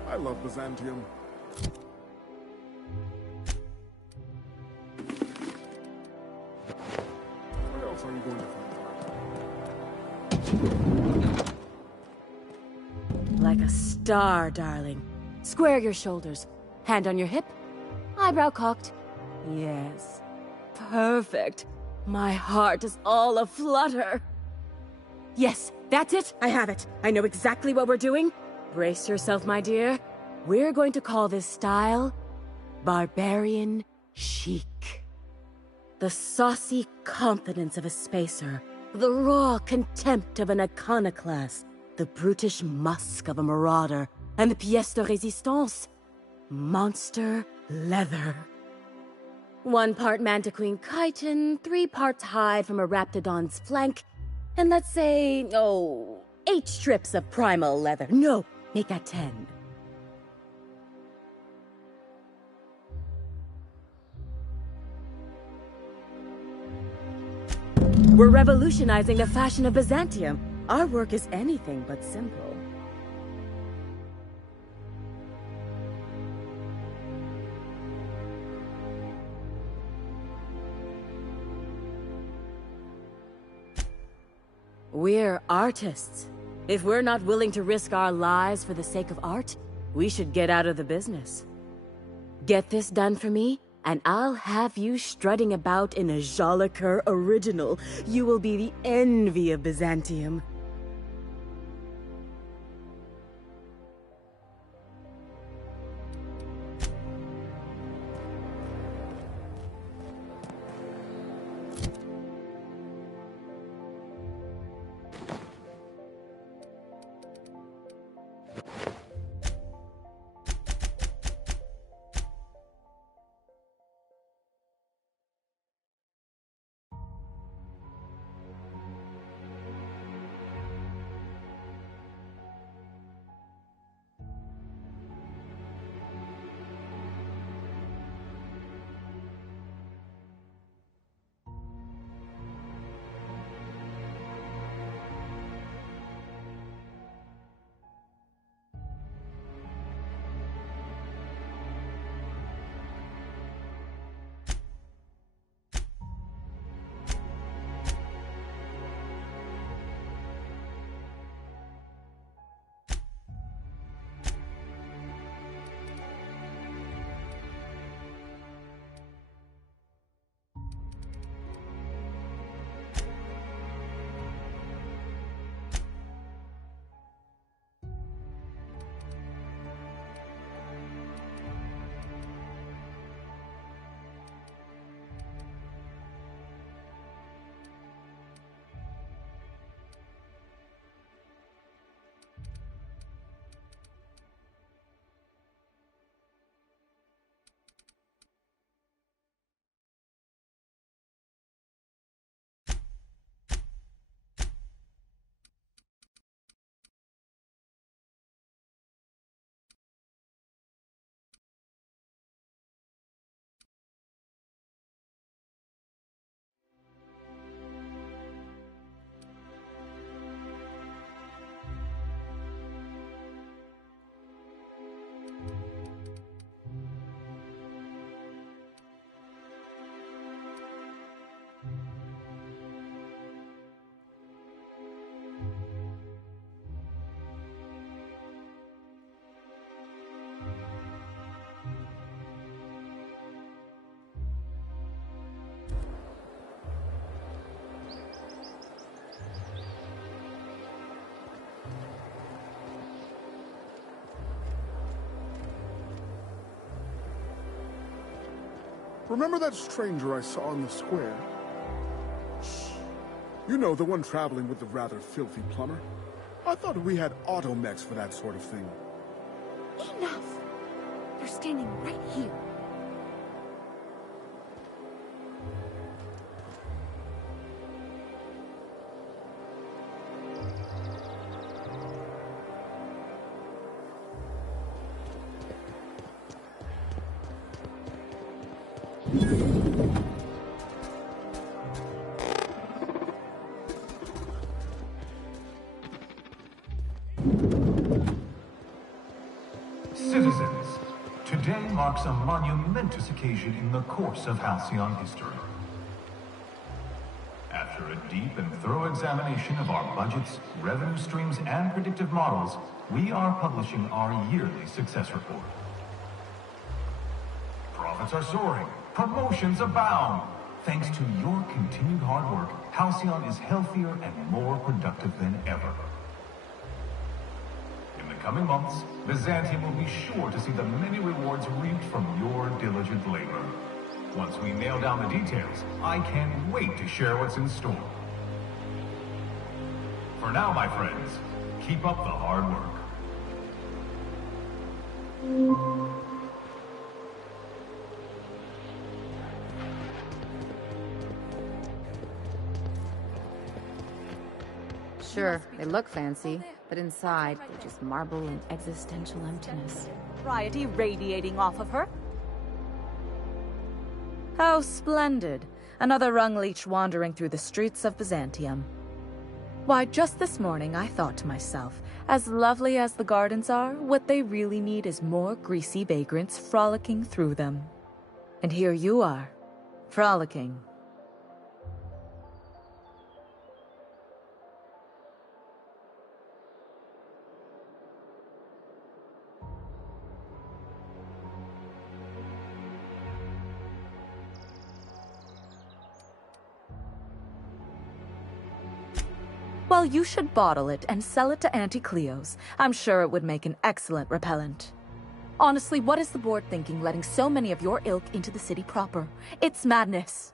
I love Byzantium. Where else are you going to find art? Like a star, darling. Square your shoulders. Hand on your hip. Eyebrow cocked. Yes. Perfect. My heart is all aflutter. Yes, that's it. I have it. I know exactly what we're doing. Brace yourself, my dear. We're going to call this style Barbarian Chic. The saucy confidence of a spacer, the raw contempt of an iconoclast, the brutish musk of a marauder, and the pièce de résistance, monster leather. 1 part Mantiqueen chitin, 3 parts hide from a Raptidon's flank, and let's say, 8 strips of primal leather. No, make that 10. We're revolutionizing the fashion of Byzantium. Our work is anything but simple. We're artists. If we're not willing to risk our lives for the sake of art, we should get out of the business. Get this done for me, and I'll have you strutting about in a Jolicoeur original. You will be the envy of Byzantium. Remember that stranger I saw in the square? Shh. You know, the one traveling with the rather filthy plumber? I thought we had automechs for that sort of thing. Enough! You're standing right here. Citizens, today marks a monumentous occasion in the course of Halcyon history. After a deep and thorough examination of our budgets, revenue streams, and predictive models, we are publishing our yearly success report. Profits are soaring, promotions abound. Thanks to your continued hard work, Halcyon is healthier and more productive than ever. In the coming months, Byzantium will be sure to see the many rewards reaped from your diligent labor. Once we nail down the details, I can't wait to share what's in store. For now, my friends, keep up the hard work. Sure, they look fancy, but inside, they're just marble and existential emptiness. Variety radiating off of her. How splendid. Another rung leech wandering through the streets of Byzantium. Why, just this morning I thought to myself, as lovely as the gardens are, what they really need is more greasy vagrants frolicking through them. And here you are, frolicking. Well, you should bottle it and sell it to Auntie Cleo's. I'm sure it would make an excellent repellent. Honestly, what is the board thinking letting so many of your ilk into the city proper? It's madness.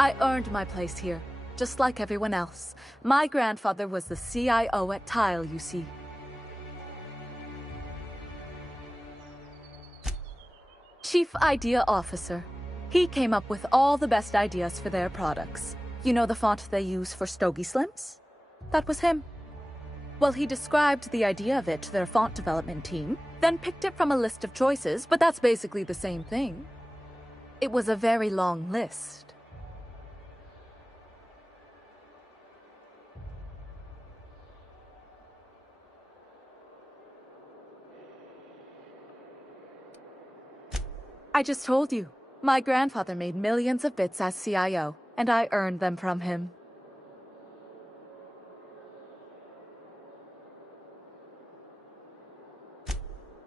I earned my place here, just like everyone else. My grandfather was the CIO at Tile, you see. Chief Idea Officer. He came up with all the best ideas for their products. You know the font they use for Stogie Slims? That was him. Well, he described the idea of it to their font development team, then picked it from a list of choices, but that's basically the same thing. It was a very long list. I just told you. My grandfather made millions of bits as CIO, and I earned them from him.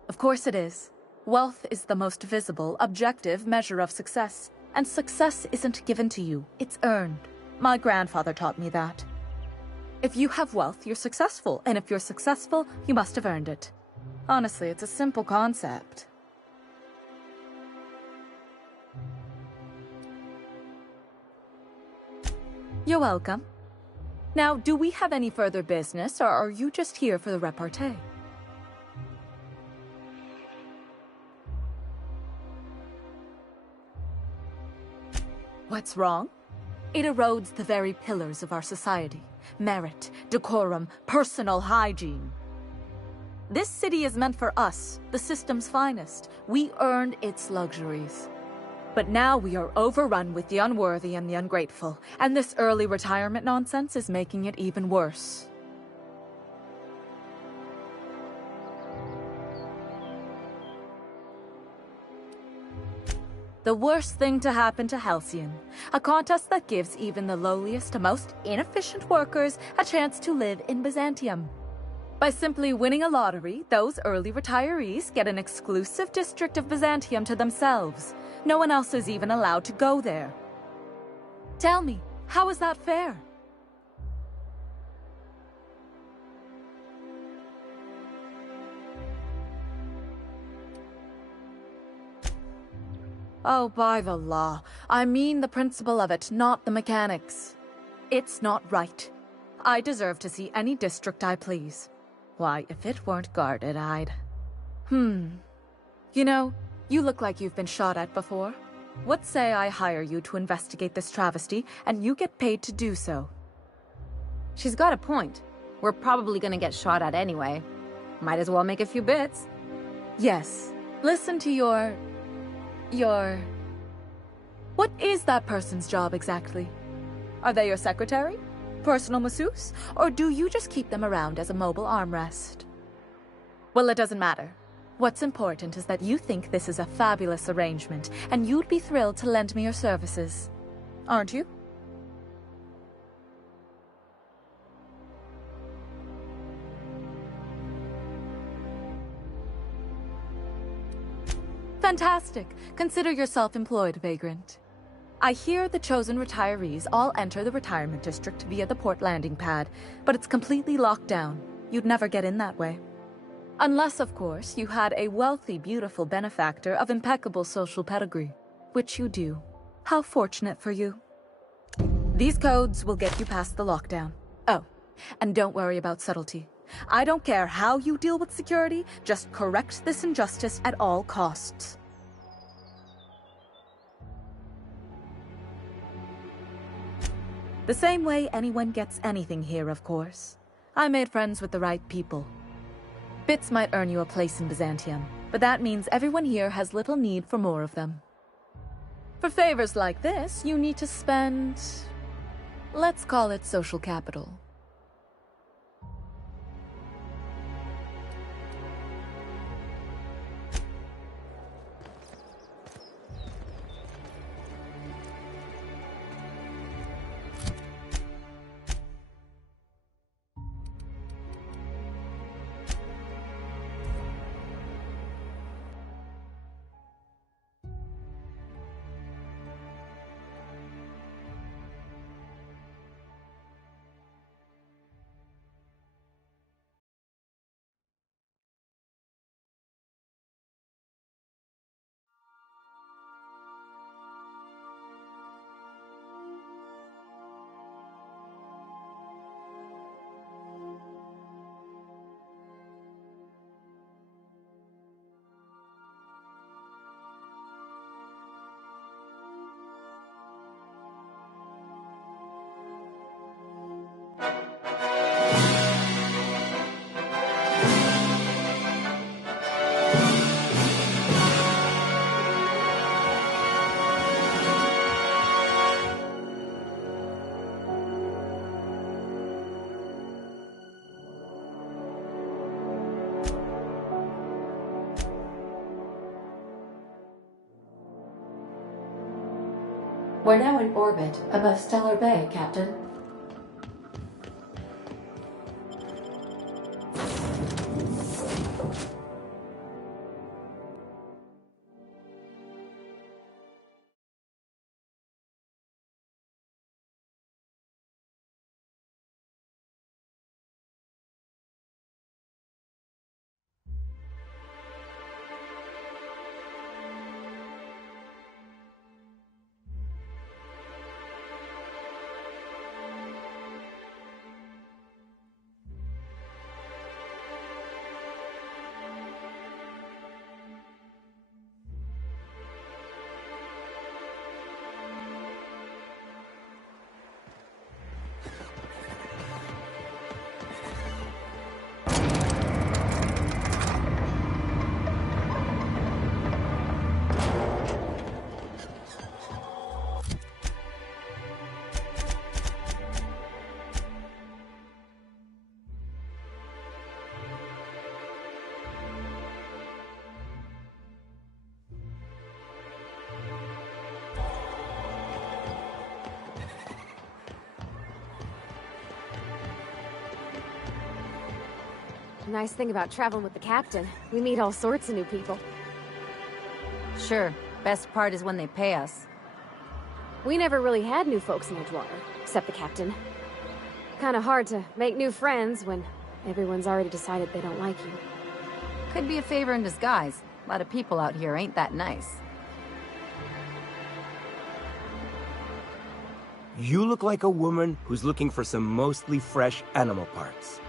Of course it is. Wealth is the most visible, objective measure of success. And success isn't given to you, it's earned. My grandfather taught me that. If you have wealth, you're successful, and if you're successful, you must have earned it. Honestly, it's a simple concept. You're welcome. Now, do we have any further business, or are you just here for the repartee? What's wrong? It erodes the very pillars of our society. Merit, decorum, personal hygiene. This city is meant for us, the system's finest. We earned its luxuries. But now we are overrun with the unworthy and the ungrateful, and this early retirement nonsense is making it even worse. The worst thing to happen to Halcyon, a contest that gives even the lowliest, most inefficient workers a chance to live in Byzantium. By simply winning a lottery, those early retirees get an exclusive district of Byzantium to themselves. No one else is even allowed to go there. Tell me, how is that fair? Oh, by the law. I mean the principle of it, not the mechanics. It's not right. I deserve to see any district I please. Why, if it weren't guarded, I'd... You know, you look like you've been shot at before. What say I hire you to investigate this travesty, and you get paid to do so? She's got a point. We're probably gonna get shot at anyway. Might as well make a few bits. Yes. Listen to your... What is that person's job exactly? Are they your secretary? Personal masseuse? Or do you just keep them around as a mobile armrest? Well, it doesn't matter. What's important is that you think this is a fabulous arrangement, and you'd be thrilled to lend me your services. Aren't you? Fantastic. Consider yourself employed, Vagrant. I hear the chosen retirees all enter the retirement district via the port landing pad, but it's completely locked down. You'd never get in that way. Unless, of course, you had a wealthy, beautiful benefactor of impeccable social pedigree, which you do. How fortunate for you. These codes will get you past the lockdown. Oh, and don't worry about subtlety. I don't care how you deal with security, just correct this injustice at all costs. The same way anyone gets anything here, of course. I made friends with the right people. Bits might earn you a place in Byzantium, but that means everyone here has little need for more of them. For favors like this, you need to spend... let's call it social capital. We're now in orbit above Stellar Bay, Captain. Nice thing about traveling with the captain. We meet all sorts of new people. Sure. Best part is when they pay us. We never really had new folks in Edgewater, except the captain. Kinda hard to make new friends when everyone's already decided they don't like you. Could be a favor in disguise. A lot of people out here ain't that nice. You look like a woman who's looking for some mostly fresh animal parts.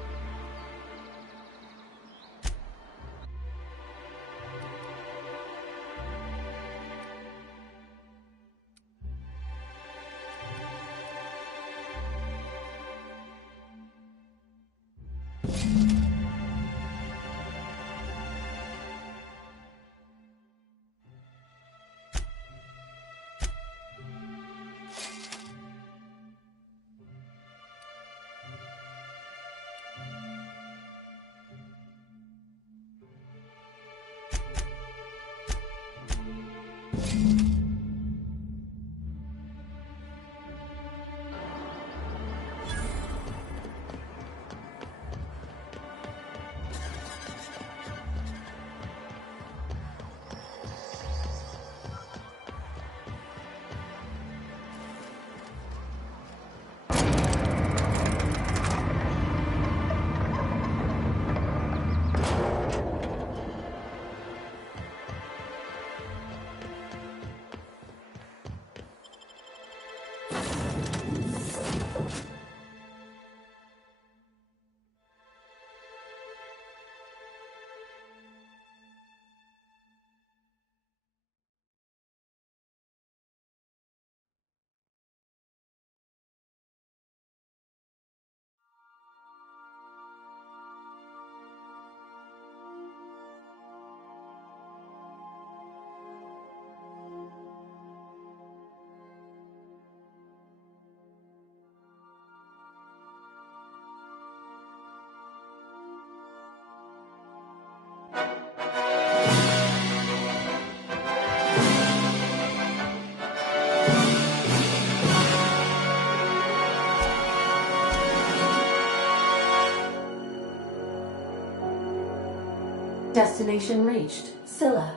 Destination reached. Scylla.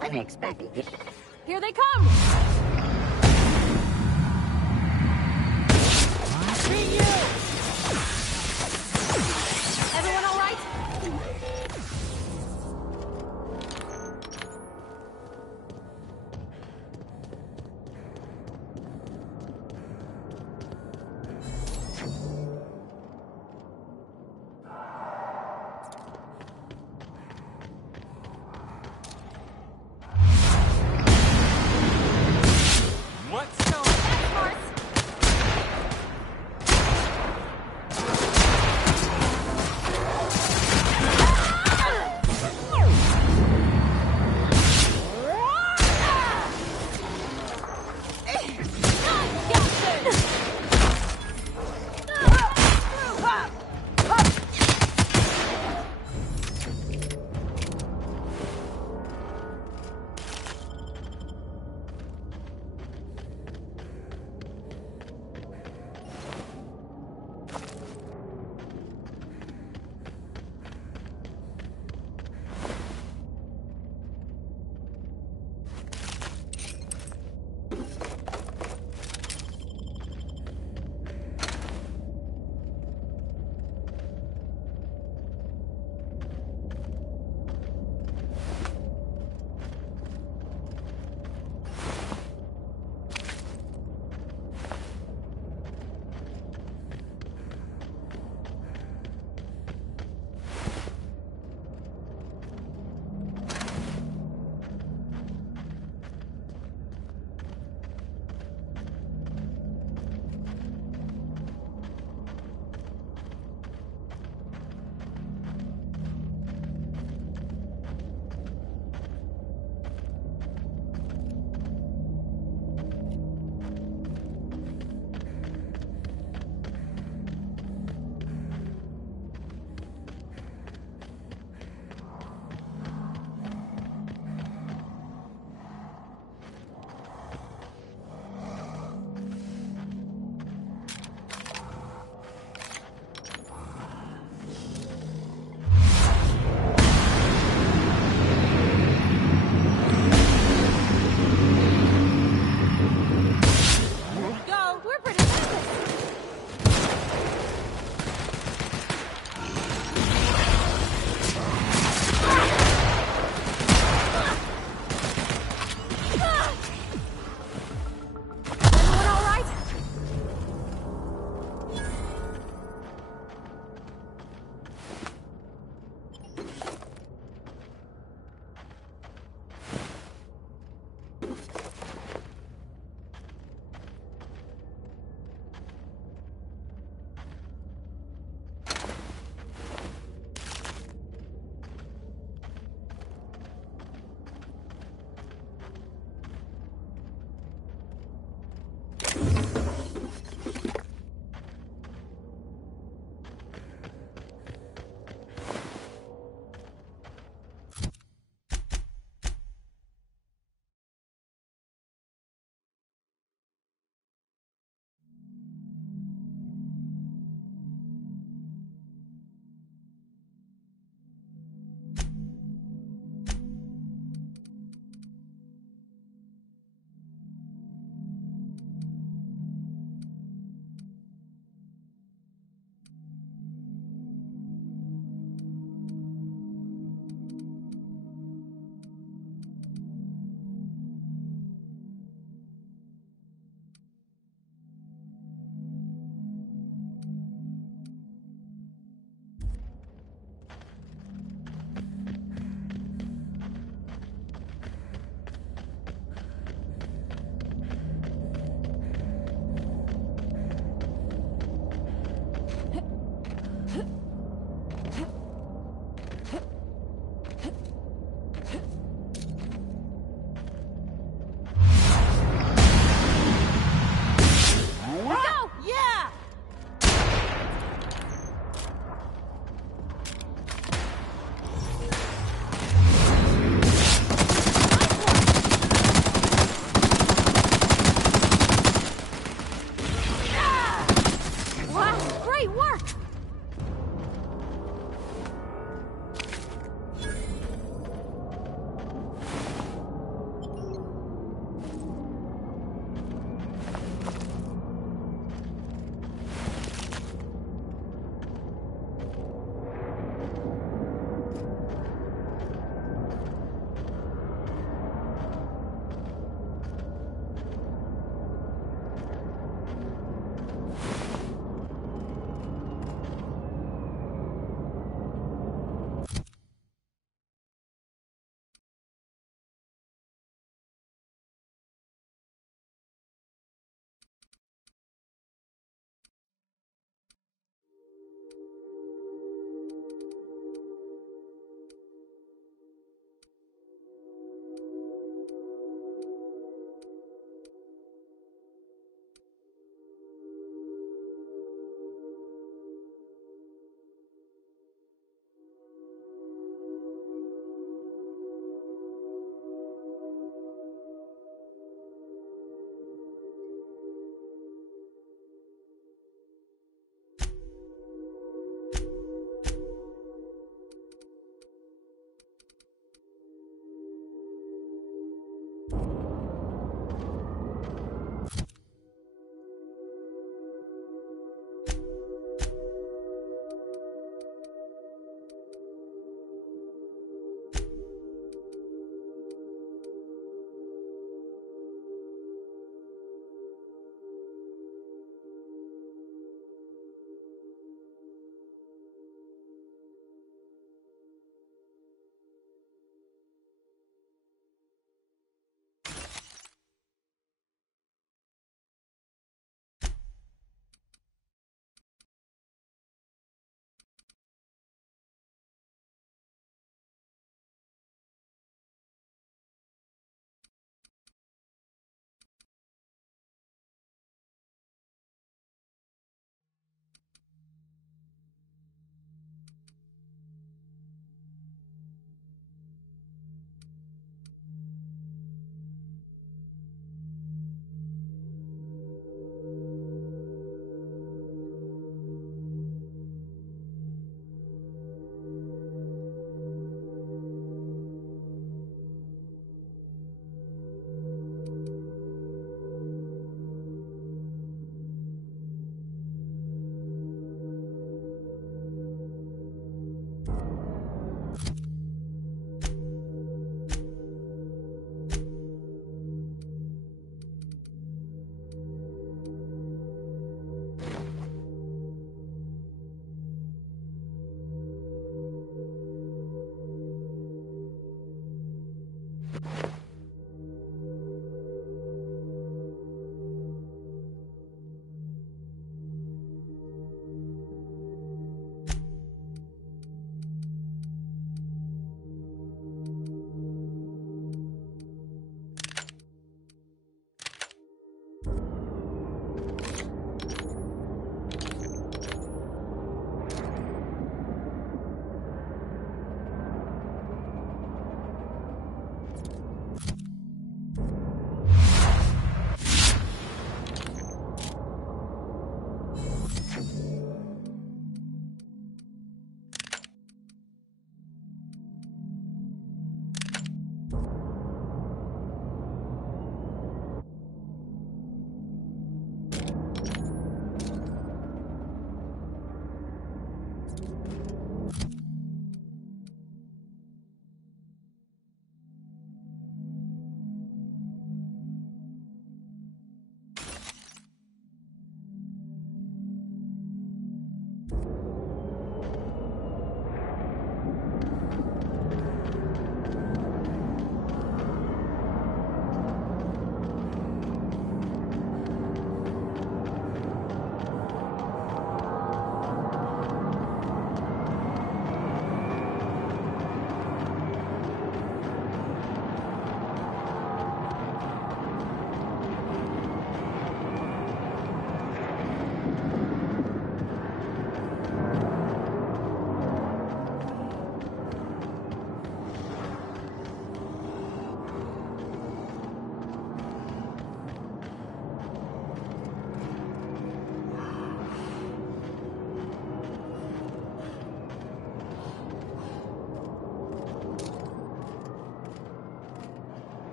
Unexpected. Here they come! Everyone all right?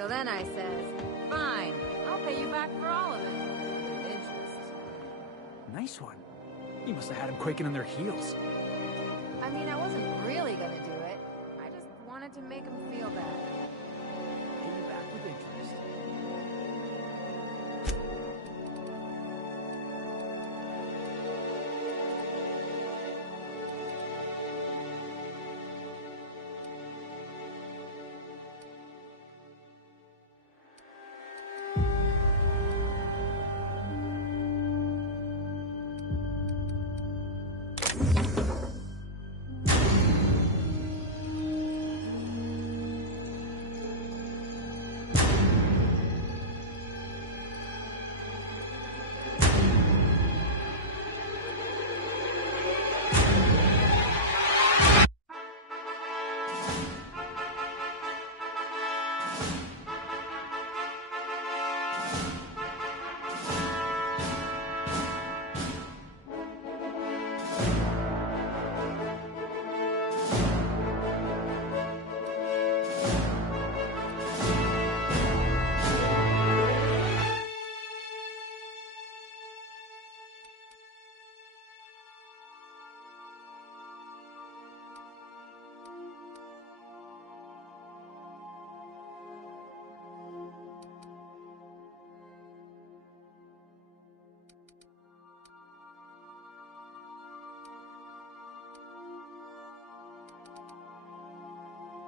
So then I says, fine, I'll pay you back for all of it. With interest. Nice one. You must have had them quaking in their heels. I mean, I wasn't really gonna do it. I just wanted to make him feel bad. Pay you back with interest.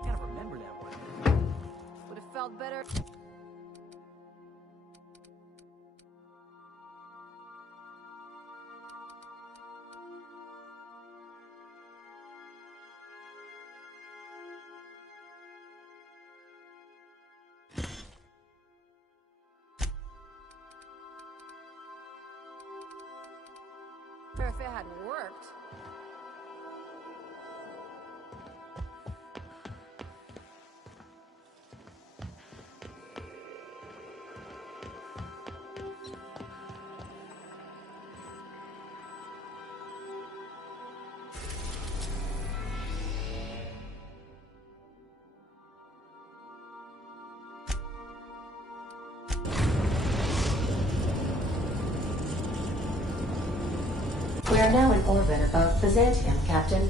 Gotta remember that one. Would have felt better. Or if it hadn't worked. are now in orbit above Byzantium, Captain.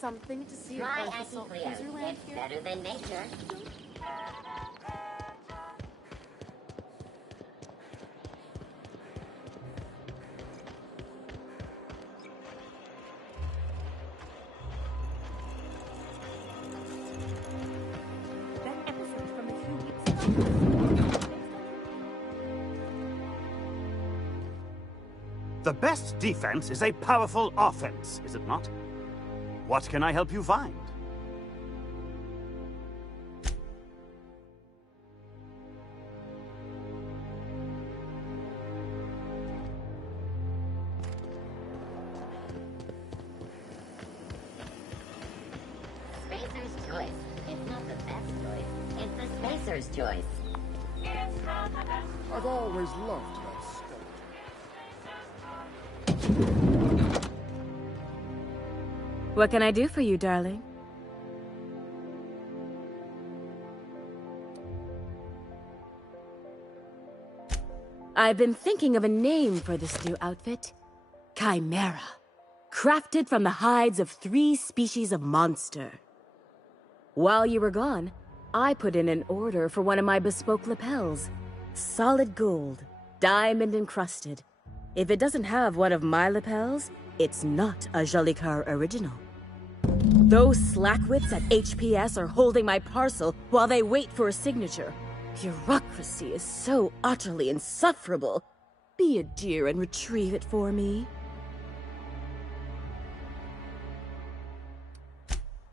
Something to see Try if assault anti-Cleo. cruiser land It's here. better than nature. That episode from a few weeks ago. The best defense is a powerful offense, is it not? What can I help you find? Spacer's choice. It's not the best choice. It's the Spacer's choice. I've always loved that What can I do for you, darling? I've been thinking of a name for this new outfit. Chimera. Crafted from the hides of 3 species of monster. While you were gone, I put in an order for one of my bespoke lapels. Solid gold, diamond encrusted. If it doesn't have one of my lapels, it's not a Jolicoeur original. Those slackwits at HPS are holding my parcel while they wait for a signature. Bureaucracy is so utterly insufferable. Be a dear and retrieve it for me.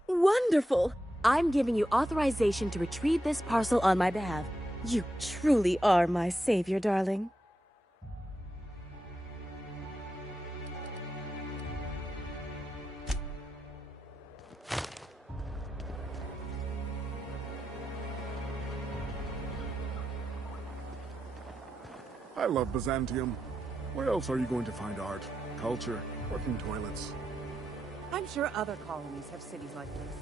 Wonderful! I'm giving you authorization to retrieve this parcel on my behalf. You truly are my savior, darling. I love Byzantium. Where else are you going to find art, culture, working toilets? I'm sure other colonies have cities like this.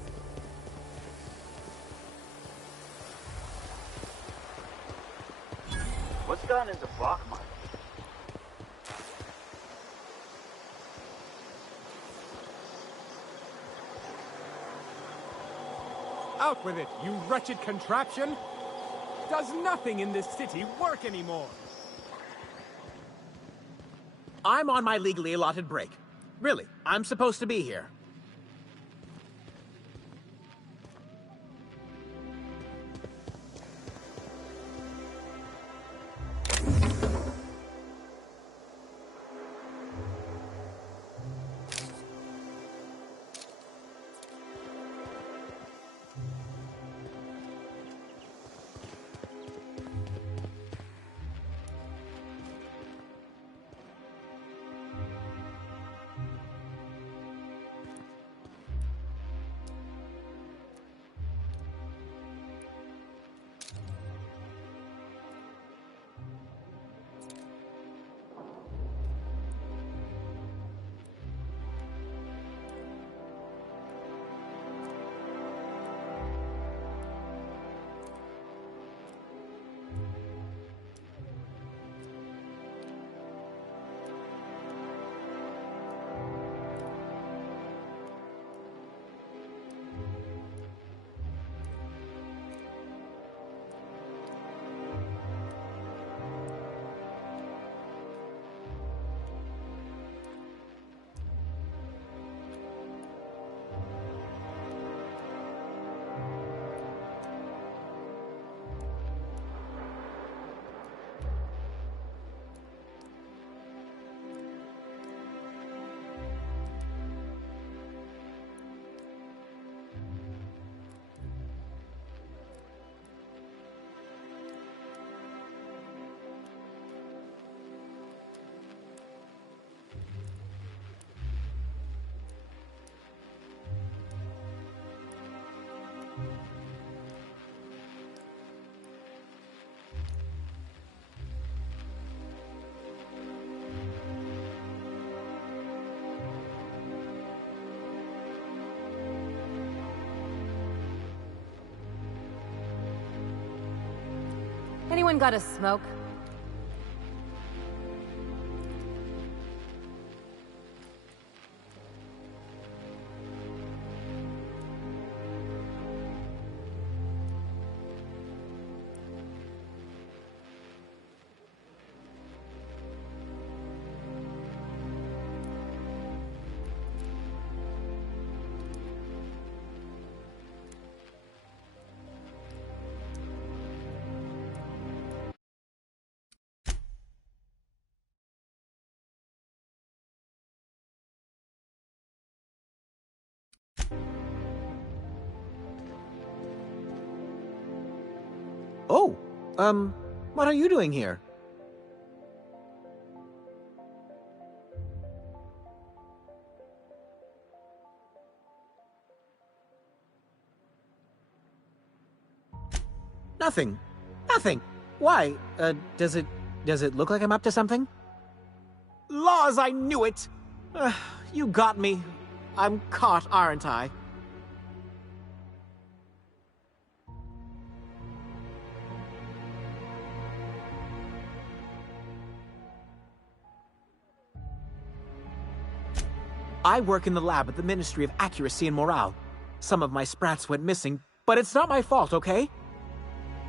What's gone into Brockmire? Out with it, you wretched contraption! Does nothing in this city work anymore? I'm on my legally allotted break. Really, I'm supposed to be here. Anyone got a smoke? Oh, what are you doing here? Nothing. Nothing. Why? Does it look like I'm up to something? Laws, I knew it! You got me. I'm caught, aren't I? I work in the lab at the Ministry of Accuracy and Morale. Some of my sprats went missing, but it's not my fault, okay?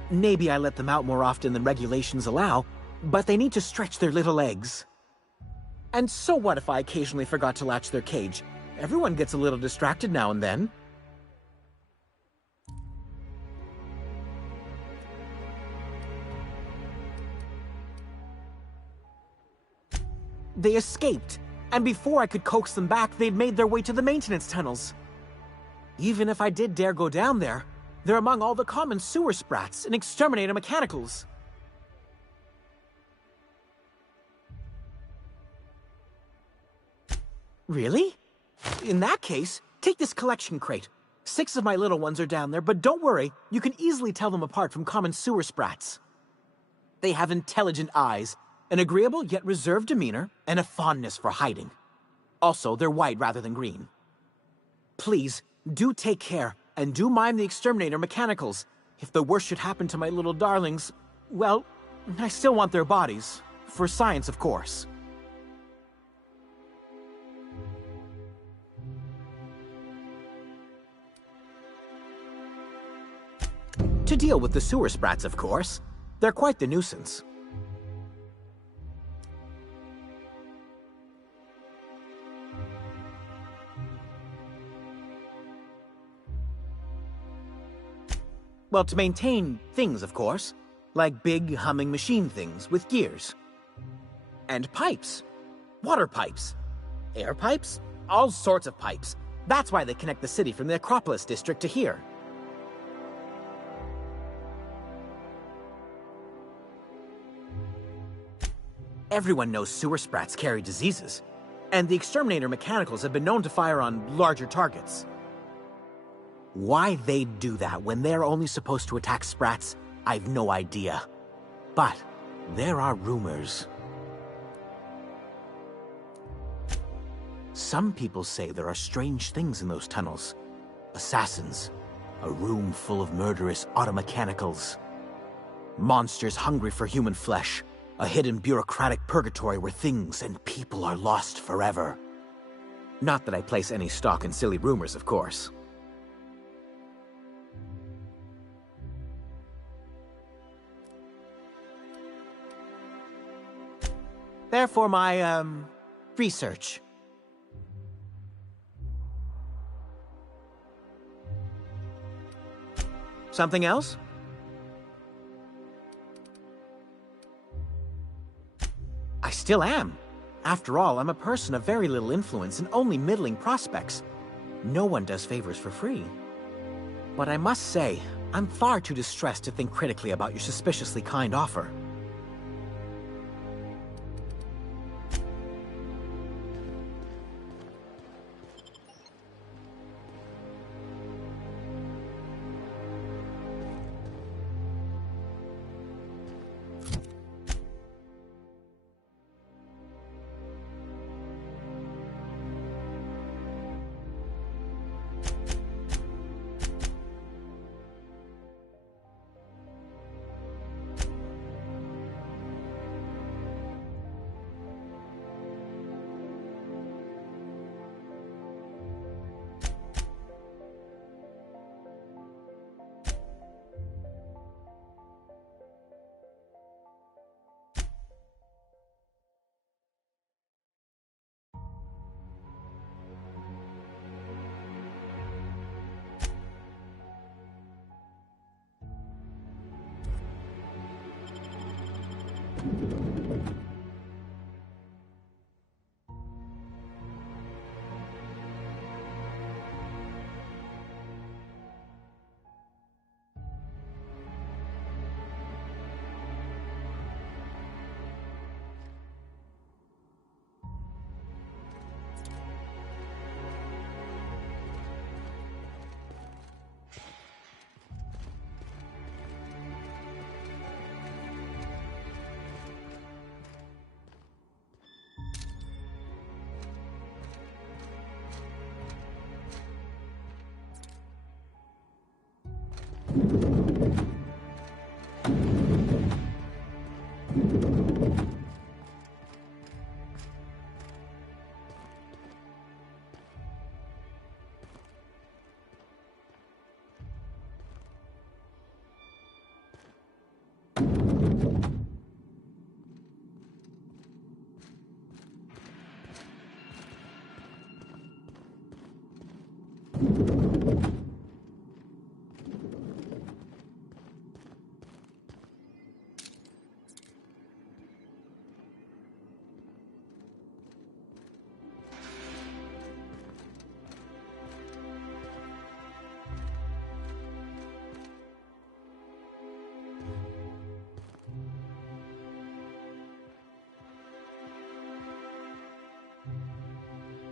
Maybe I let them out more often than regulations allow, but they need to stretch their little legs. And so what if I occasionally forgot to latch their cage? Everyone gets a little distracted now and then. They escaped, and before I could coax them back, they'd made their way to the maintenance tunnels. Even if I did dare go down there, they're among all the common sewer sprats and exterminator mechanicals. Really? In that case, take this collection crate. 6 of my little ones are down there, but don't worry, you can easily tell them apart from common sewer sprats. They have intelligent eyes, an agreeable yet reserved demeanor, and a fondness for hiding. Also, they're white rather than green. Please, do take care, and do mind the exterminator mechanicals. If the worst should happen to my little darlings, well, I still want their bodies. For science, of course. To deal with the sewer sprats, of course. They're quite the nuisance. Well, to maintain things, of course. Like big, humming machine things with gears. And pipes. Water pipes. Air pipes. All sorts of pipes. That's why they connect the city from the Acropolis district to here. Everyone knows sewer sprats carry diseases, and the exterminator mechanicals have been known to fire on larger targets. Why they'd do that when they're only supposed to attack sprats, I've no idea. But there are rumors. Some people say there are strange things in those tunnels. Assassins, a room full of murderous automechanicals, monsters hungry for human flesh, a hidden bureaucratic purgatory where things and people are lost forever. Not that I place any stock in silly rumors, of course. Therefore, my, research. Something else? I still am. After all, I'm a person of very little influence and only middling prospects. No one does favors for free. But I must say, I'm far too distressed to think critically about your suspiciously kind offer.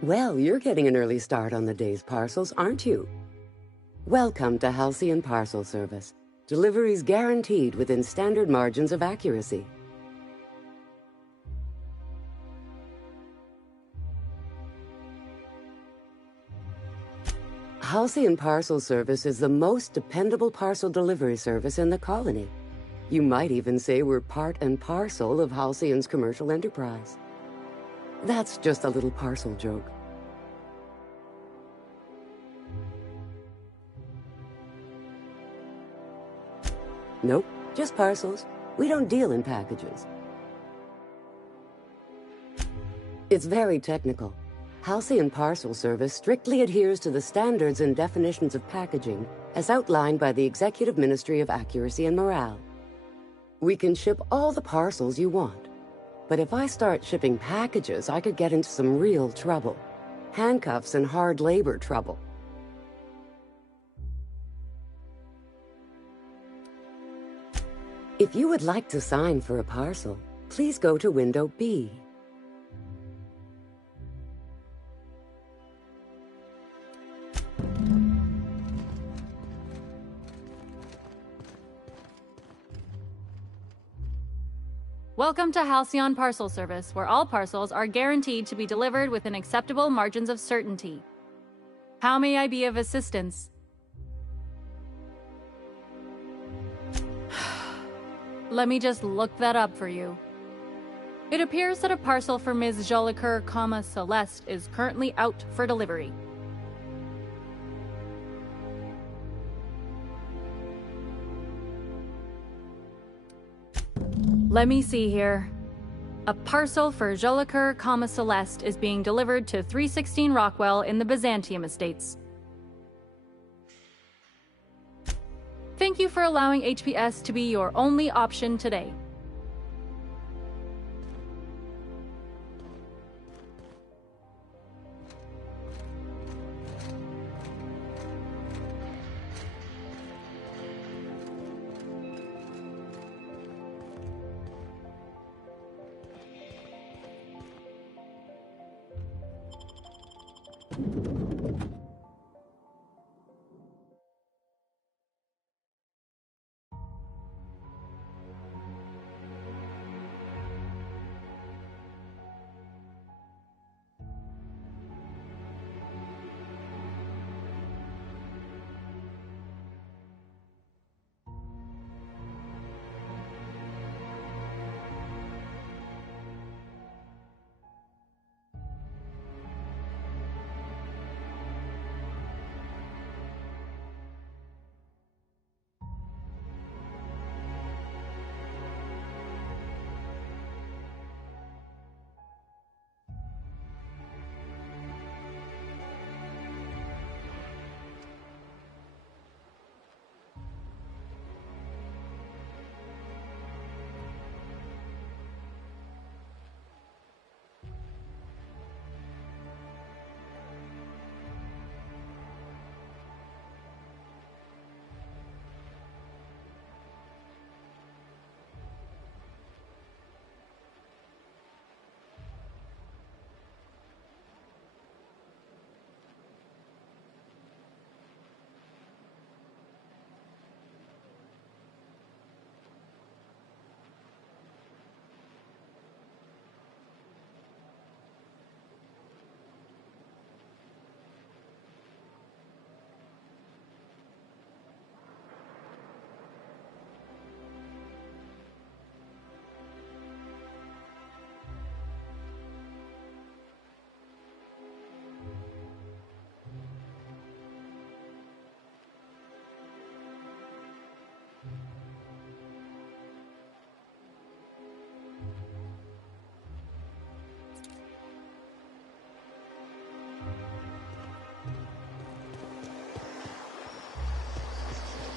Well, you're getting an early start on the day's parcels, aren't you? Welcome to Halcyon Parcel Service. Deliveries guaranteed within standard margins of accuracy. Halcyon Parcel Service is the most dependable parcel delivery service in the colony. You might even say we're part and parcel of Halcyon's commercial enterprise. That's just a little parcel joke. Nope, just parcels. We don't deal in packages. It's very technical. Halcyon Parcel Service strictly adheres to the standards and definitions of packaging as outlined by the Executive Ministry of Accuracy and Morale. We can ship all the parcels you want. But if I start shipping packages, I could get into some real trouble. Handcuffs and hard labor trouble. If you would like to sign for a parcel, please go to window B. Welcome to Halcyon Parcel Service, where all parcels are guaranteed to be delivered within acceptable margins of certainty. How may I be of assistance? Let me just look that up for you. It appears that a parcel for Ms. Jolicoeur, Celeste is currently out for delivery. Let me see here. A parcel for Jolicoeur, Celeste is being delivered to 316 Rockwell in the Byzantium Estates. Thank you for allowing HPS to be your only option today.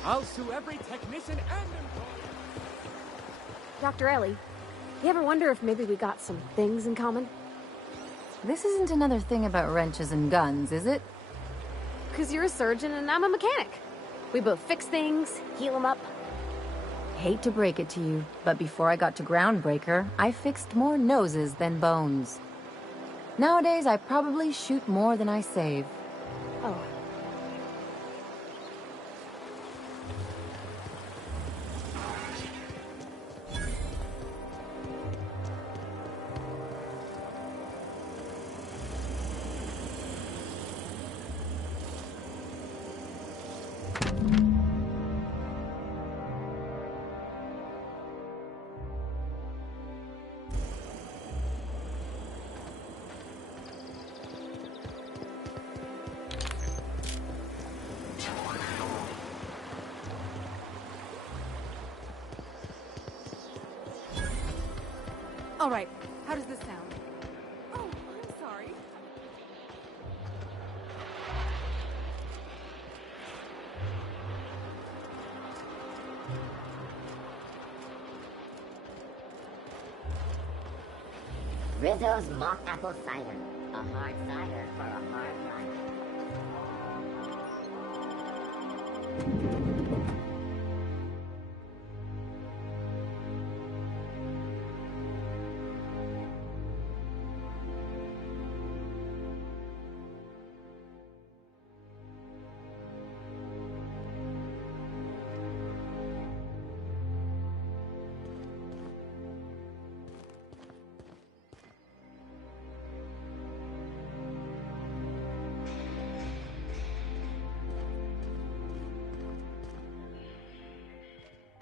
I'll sue every technician and employee. Dr. Ellie, you ever wonder if maybe we got some things in common? This isn't another thing about wrenches and guns, is it? 'Cause you're a surgeon and I'm a mechanic. We both fix things, heal them up. Hate to break it to you, but before I got to Groundbreaker, I fixed more noses than bones. Nowadays, I probably shoot more than I save. Oh. All right, how does this sound? Oh, I'm sorry. Rizzo's mock apple cider. A hard cider for a hard life.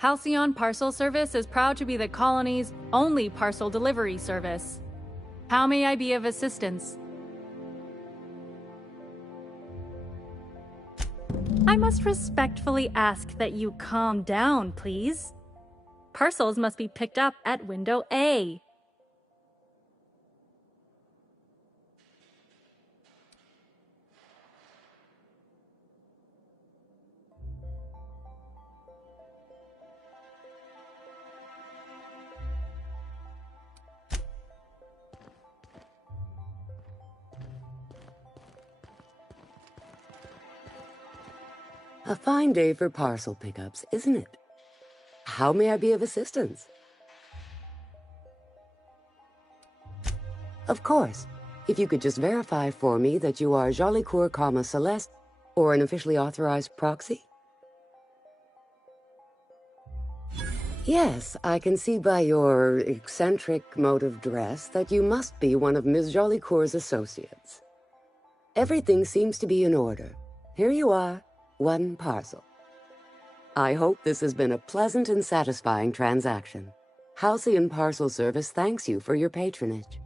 Halcyon Parcel Service is proud to be the colony's only parcel delivery service. How may I be of assistance? I must respectfully ask that you calm down, please. Parcels must be picked up at window A. A fine day for parcel pickups, isn't it? How may I be of assistance? Of course. If you could just verify for me that you are Jolicoeur, Celeste, or an officially authorized proxy? Yes, I can see by your eccentric mode of dress that you must be one of Ms. Jolicoeur's associates. Everything seems to be in order. Here you are. One parcel. I hope this has been a pleasant and satisfying transaction. Halcyon Parcel Service thanks you for your patronage.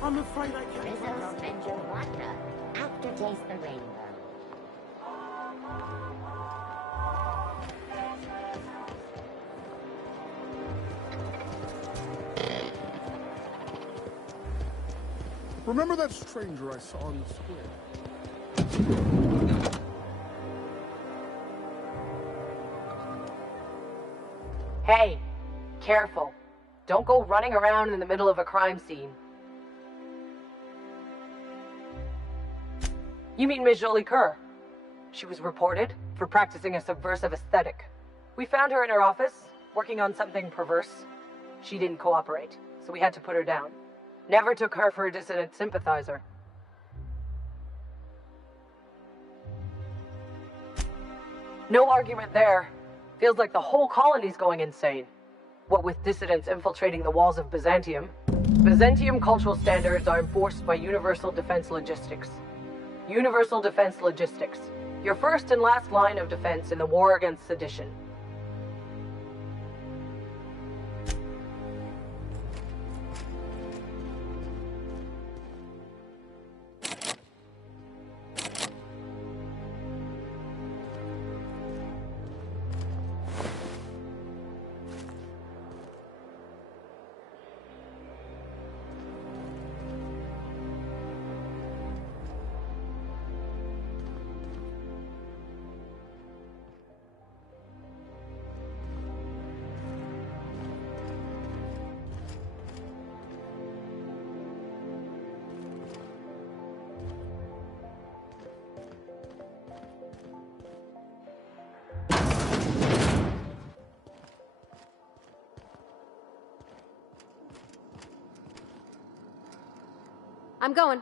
I'm afraid I can't. Rizzo's Venture Vodka. Aftertaste the rainbow. Remember that stranger I saw in the square? Hey, careful. Don't go running around in the middle of a crime scene. You mean Ms. Jolie Kerr? She was reported for practicing a subversive aesthetic. We found her in her office, working on something perverse. She didn't cooperate, so we had to put her down. Never took her for a dissident sympathizer. No argument there. Feels like the whole colony's going insane. What with dissidents infiltrating the walls of Byzantium. Byzantium cultural standards are enforced by Universal Defense Logistics. Universal Defense Logistics. Your first and last line of defense in the war against sedition. I'm going.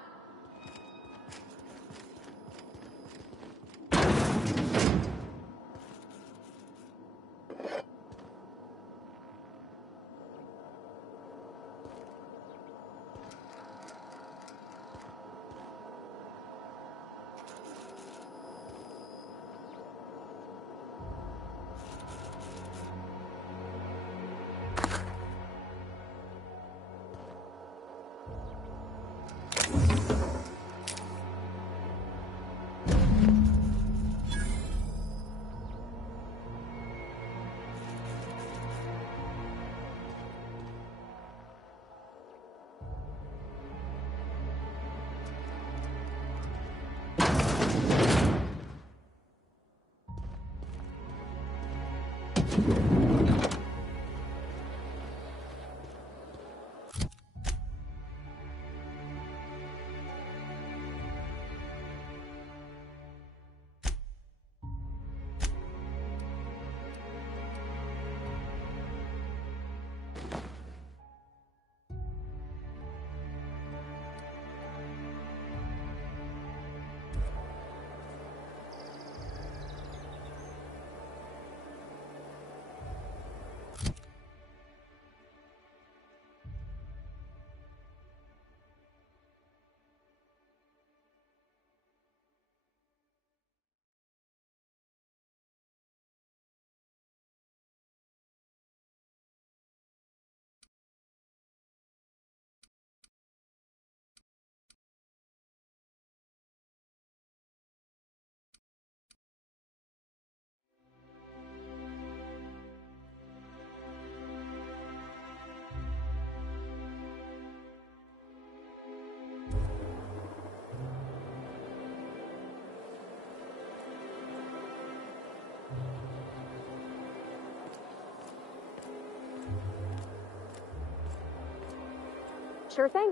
Sure thing.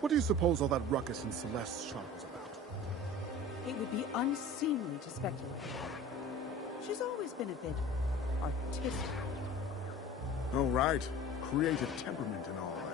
What do you suppose all that ruckus in Celeste's shop was about? It would be unseemly to speculate. She's always been a bit artistic. Oh, right. Creative temperament and all that.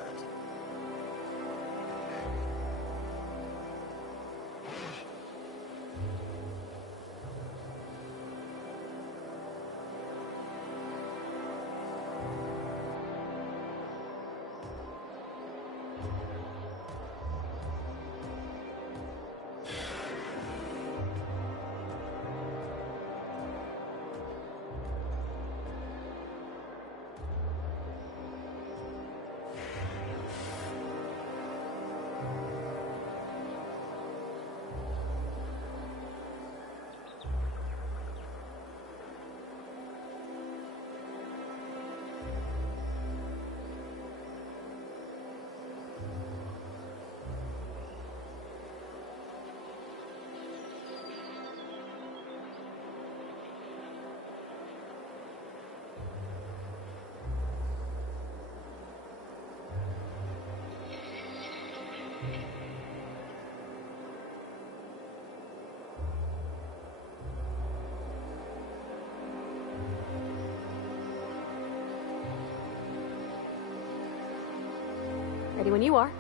Ready when you are.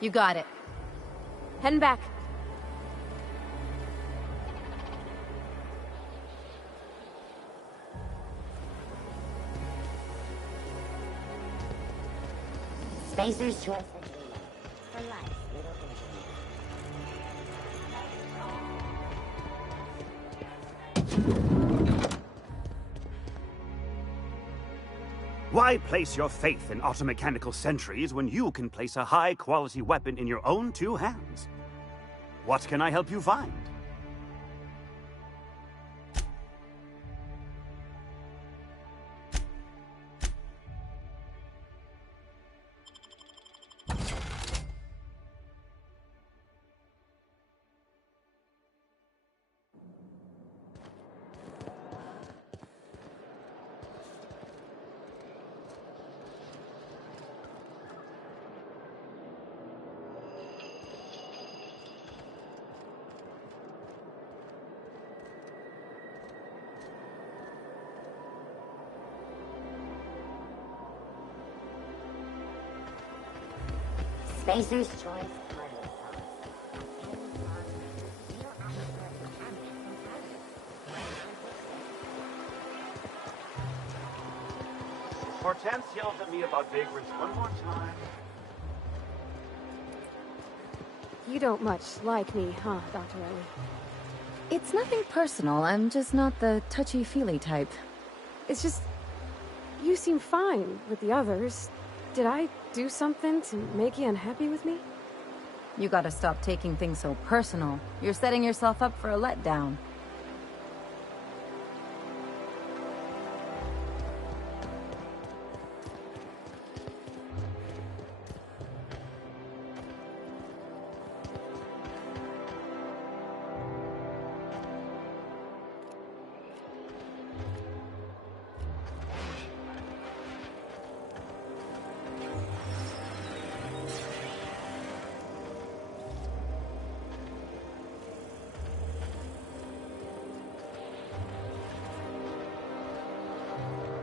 You got it. Heading back. Spacer's choice for life, little engineer. Why place your faith in automechanical sentries when you can place a high-quality weapon in your own two hands? What can I help you find? Spacer's choice. Hortense yelled at me about vagrants one more time. You don't much like me, huh, Dr. Ellie? It's nothing personal. I'm just not the touchy-feely type. It's just... you seem fine with the others. Did I do something to make you unhappy with me? You gotta stop taking things so personal. You're setting yourself up for a letdown.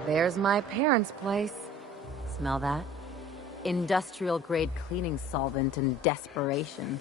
There's my parents' place. Smell that? Industrial-grade cleaning solvent and desperation.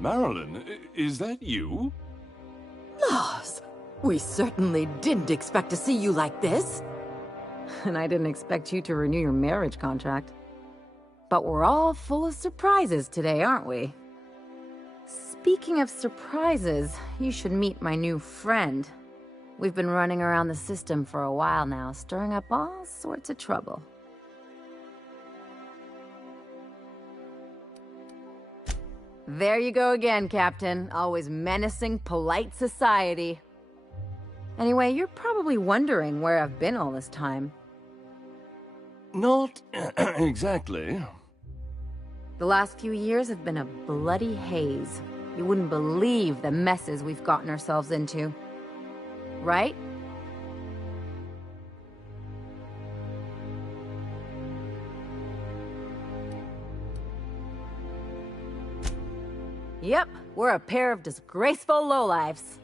Marilyn, is that you? Laws, we certainly didn't expect to see you like this. And I didn't expect you to renew your marriage contract. But we're all full of surprises today, aren't we? Speaking of surprises, you should meet my new friend. We've been running around the system for a while now, stirring up all sorts of trouble. There you go again, Captain. Always menacing polite society. Anyway, you're probably wondering where I've been all this time. Not exactly. The last few years have been a bloody haze. You wouldn't believe the messes we've gotten ourselves into. Right? Yep, we're a pair of disgraceful lowlifes.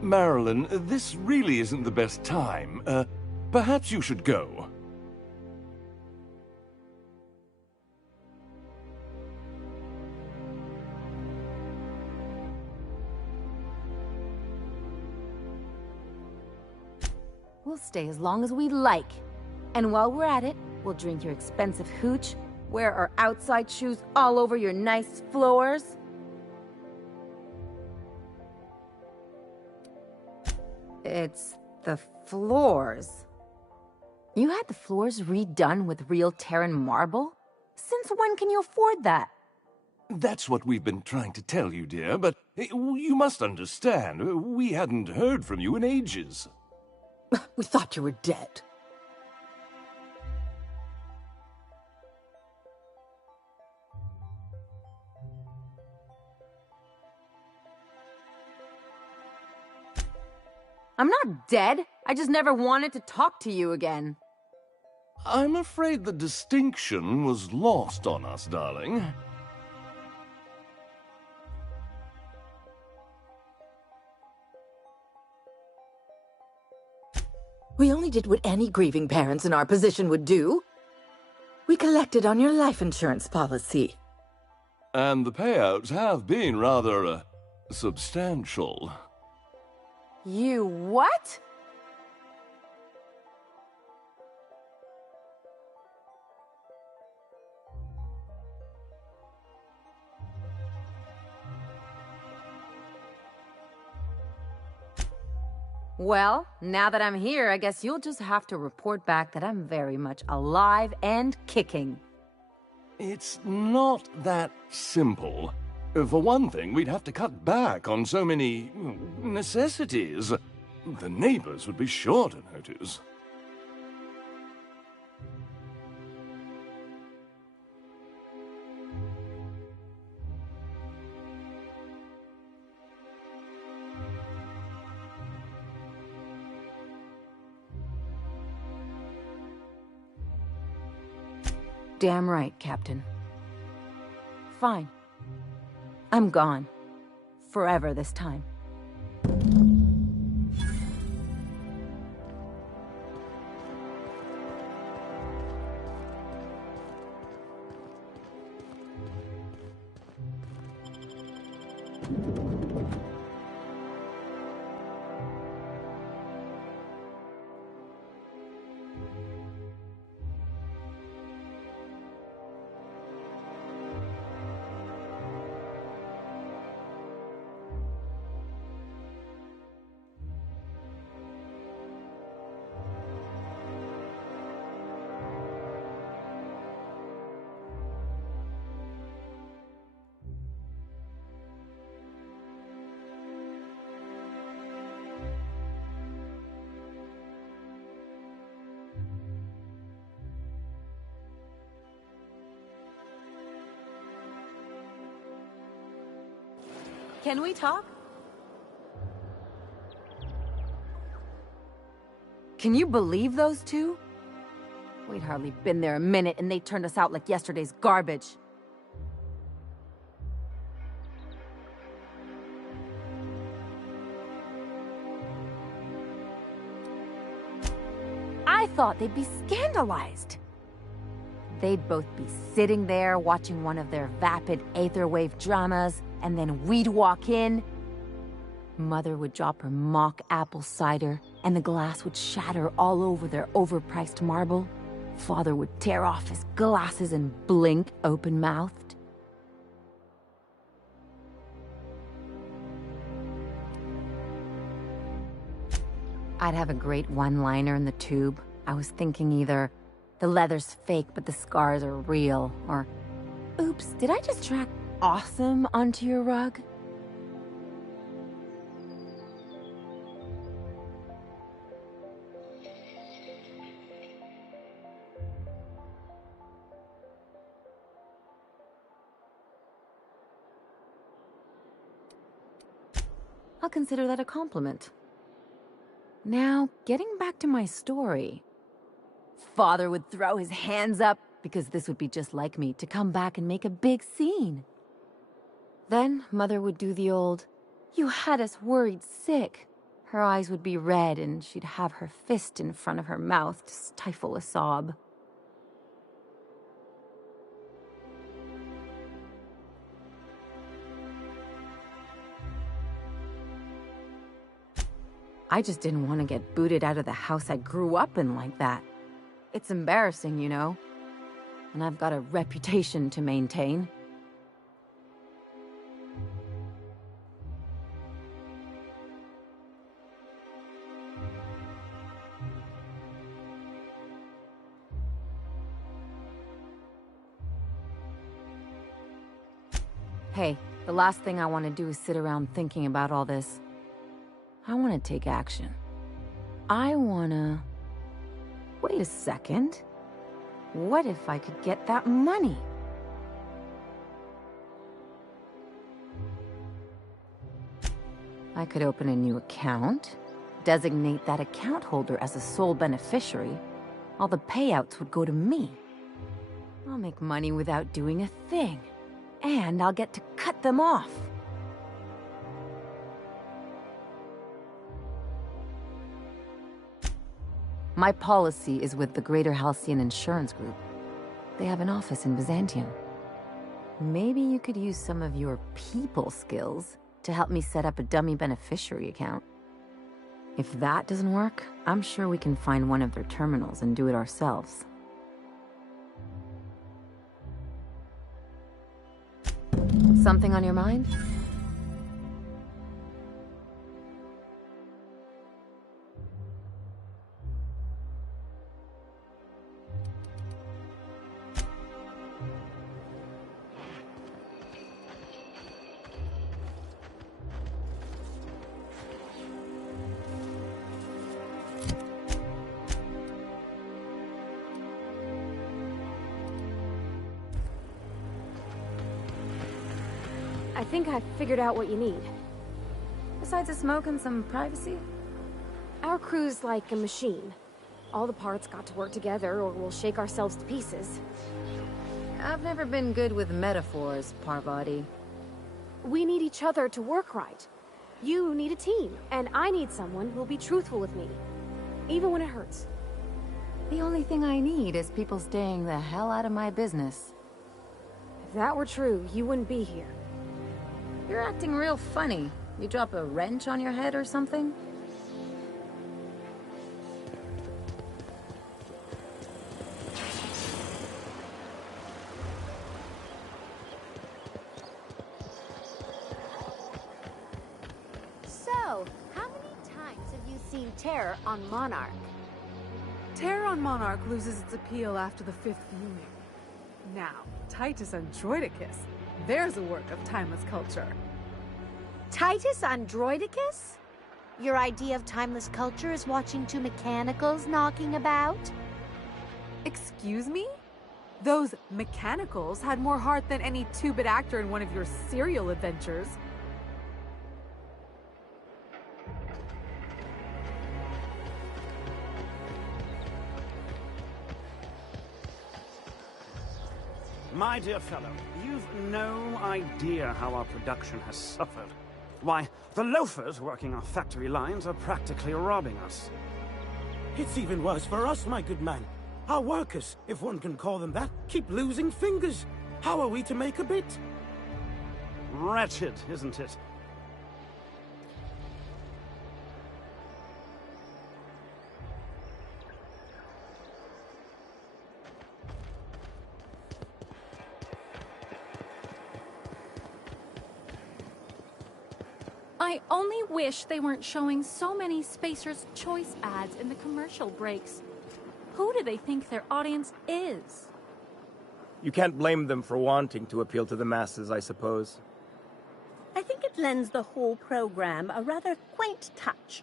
Marilyn, this really isn't the best time. Perhaps you should go. We'll stay as long as we like. And while we're at it, we'll drink your expensive hooch, wear our outside shoes all over your nice floors. It's the floors. You had the floors redone with real Terran marble? Since when can you afford that? That's what we've been trying to tell you, dear, but you must understand, we hadn't heard from you in ages. We thought you were dead. I'm not dead. I just never wanted to talk to you again. I'm afraid the distinction was lost on us, darling. We only did what any grieving parents in our position would do. We collected on your life insurance policy. And the payouts have been rather, substantial. You what? Well, now that I'm here, I guess you'll just have to report back that I'm very much alive and kicking. It's not that simple. For one thing, we'd have to cut back on so many necessities. The neighbors would be sure to notice. Damn right, Captain. Fine. I'm gone. Forever this time. Can we talk? Can you believe those two? We'd hardly been there a minute and they turned us out like yesterday's garbage. I thought they'd be scandalized. They'd both be sitting there watching one of their vapid aetherwave dramas, and then we'd walk in. Mother would drop her mock apple cider, and the glass would shatter all over their overpriced marble. Father would tear off his glasses and blink open-mouthed. I'd have a great one-liner in the tube. I was thinking either, the leather's fake but the scars are real, or, oops, did I just track awesome onto your rug? I'll consider that a compliment. Now, getting back to my story. Father would throw his hands up, because this would be just like me, to come back and make a big scene. Then, Mother would do the old, "You had us worried sick." Her eyes would be red, and she'd have her fist in front of her mouth to stifle a sob. I just didn't want to get booted out of the house I grew up in like that. It's embarrassing, you know. And I've got a reputation to maintain. Hey, the last thing I want to do is sit around thinking about all this. I want to take action. I want to... Wait a second. What if I could get that money? I could open a new account, designate that account holder as a sole beneficiary. All the payouts would go to me. I'll make money without doing a thing. And I'll get to cut them off. My policy is with the Greater Halcyon Insurance Group. They have an office in Byzantium. Maybe you could use some of your people skills to help me set up a dummy beneficiary account. If that doesn't work, I'm sure we can find one of their terminals and do it ourselves. Something on your mind? I think I figured out what you need. Besides a smoke and some privacy? Our crew's like a machine. All the parts got to work together or we'll shake ourselves to pieces. I've never been good with metaphors, Parvati. We need each other to work right. You need a team, and I need someone who'll be truthful with me. Even when it hurts. The only thing I need is people staying the hell out of my business. If that were true, you wouldn't be here. You're acting real funny. You drop a wrench on your head or something? So, how many times have you seen Terror on Monarch? Terror on Monarch loses its appeal after the 5th viewing. Now, Titus Androidicus, there's a work of timeless culture. Titus Androidicus? Your idea of timeless culture is watching two mechanicals knocking about? Excuse me? Those mechanicals had more heart than any two-bit actor in one of your serial adventures. My dear fellow, you've no idea how our production has suffered. Why, the loafers working our factory lines are practically robbing us. It's even worse for us, my good man. Our workers, if one can call them that, keep losing fingers. How are we to make a bit? Wretched, isn't it? I only wish they weren't showing so many Spacer's Choice ads in the commercial breaks. Who do they think their audience is? You can't blame them for wanting to appeal to the masses, I suppose. I think it lends the whole program a rather quaint touch.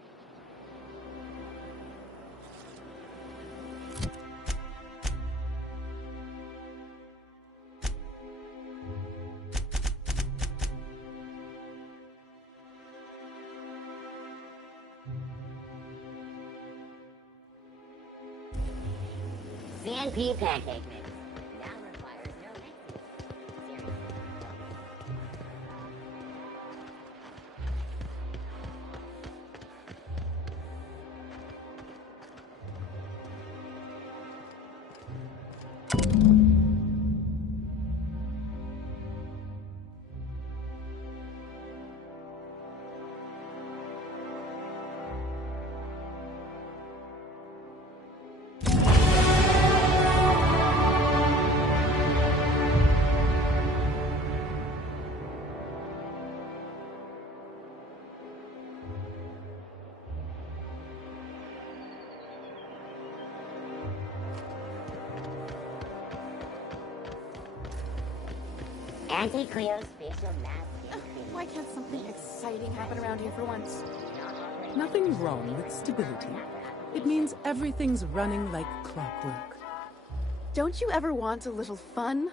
CNP pancake mix now requires no mixing. Seriously. Anti-Cleo's facial mask. Why can't something exciting happen around here for once? Nothing wrong with stability. It means everything's running like clockwork. Don't you ever want a little fun?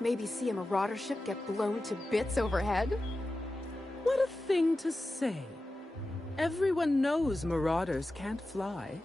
Maybe see a marauder ship get blown to bits overhead? What a thing to say. Everyone knows marauders can't fly.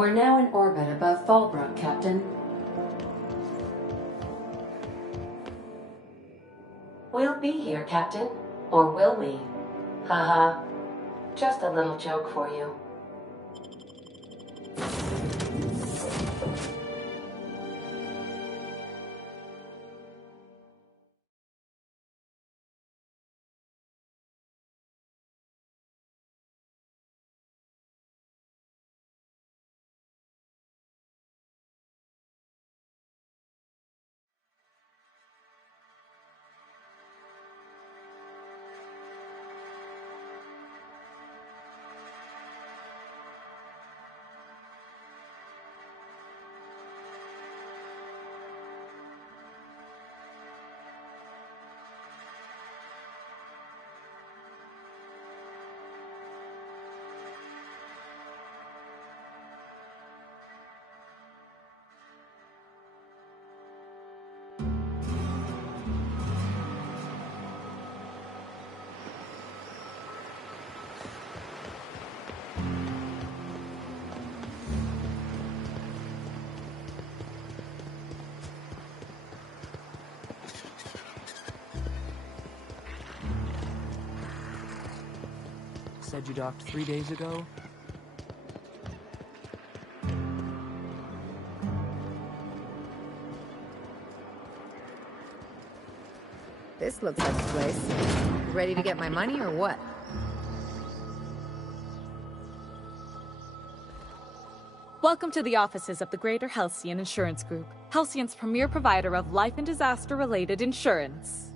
We're now in orbit above Fallbrook, Captain. We'll be here, Captain. Or will we? Haha. Just a little joke for you. Said you docked 3 days ago? This looks like the place. Ready to get my money or what? Welcome to the offices of the Greater Halcyon Insurance Group, Halcyon's premier provider of life and disaster-related insurance.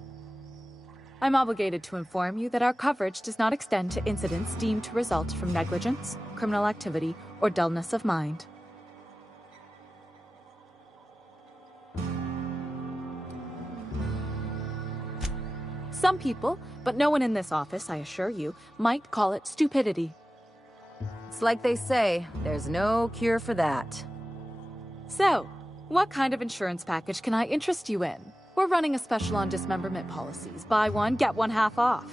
I'm obligated to inform you that our coverage does not extend to incidents deemed to result from negligence, criminal activity, or dullness of mind. Some people, but no one in this office, I assure you, might call it stupidity. It's like they say, there's no cure for that. So, what kind of insurance package can I interest you in? We're running a special on dismemberment policies. Buy one, get one half off.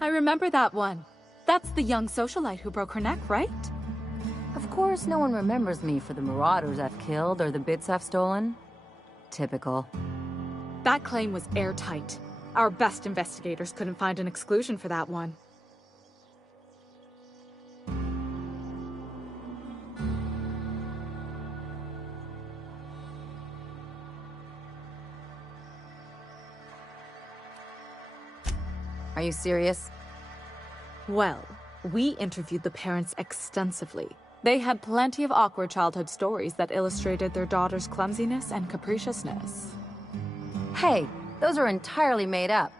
I remember that one. That's the young socialite who broke her neck, right? Of course, no one remembers me for the marauders I've killed or the bits I've stolen. Typical. That claim was airtight. Our best investigators couldn't find an exclusion for that one. Are you serious? Well, we interviewed the parents extensively. They had plenty of awkward childhood stories that illustrated their daughter's clumsiness and capriciousness. Hey, those are entirely made up.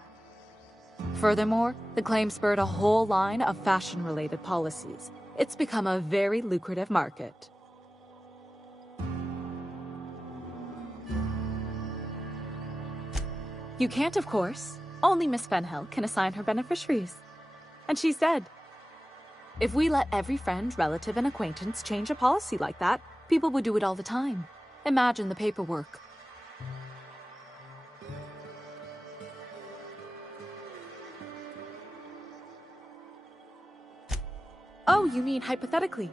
Furthermore, the claim spurred a whole line of fashion-related policies. It's become a very lucrative market. You can't, of course. Only Miss Fenhill can assign her beneficiaries. And she said, if we let every friend, relative, and acquaintance change a policy like that, people would do it all the time. Imagine the paperwork. Oh, you mean hypothetically?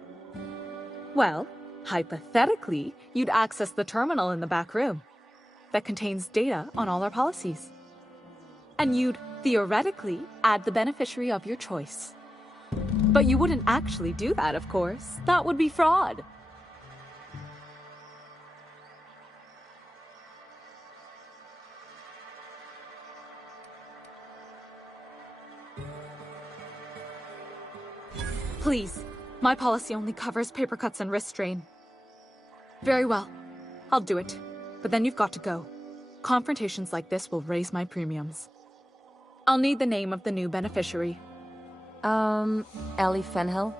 Well, hypothetically, you'd access the terminal in the back room that contains data on all our policies. And you'd, theoretically, add the beneficiary of your choice. But you wouldn't actually do that, of course. That would be fraud. Please, my policy only covers paper cuts and wrist strain. Very well, I'll do it. But then you've got to go. Confrontations like this will raise my premiums. I'll need the name of the new beneficiary. Ellie Fenhill?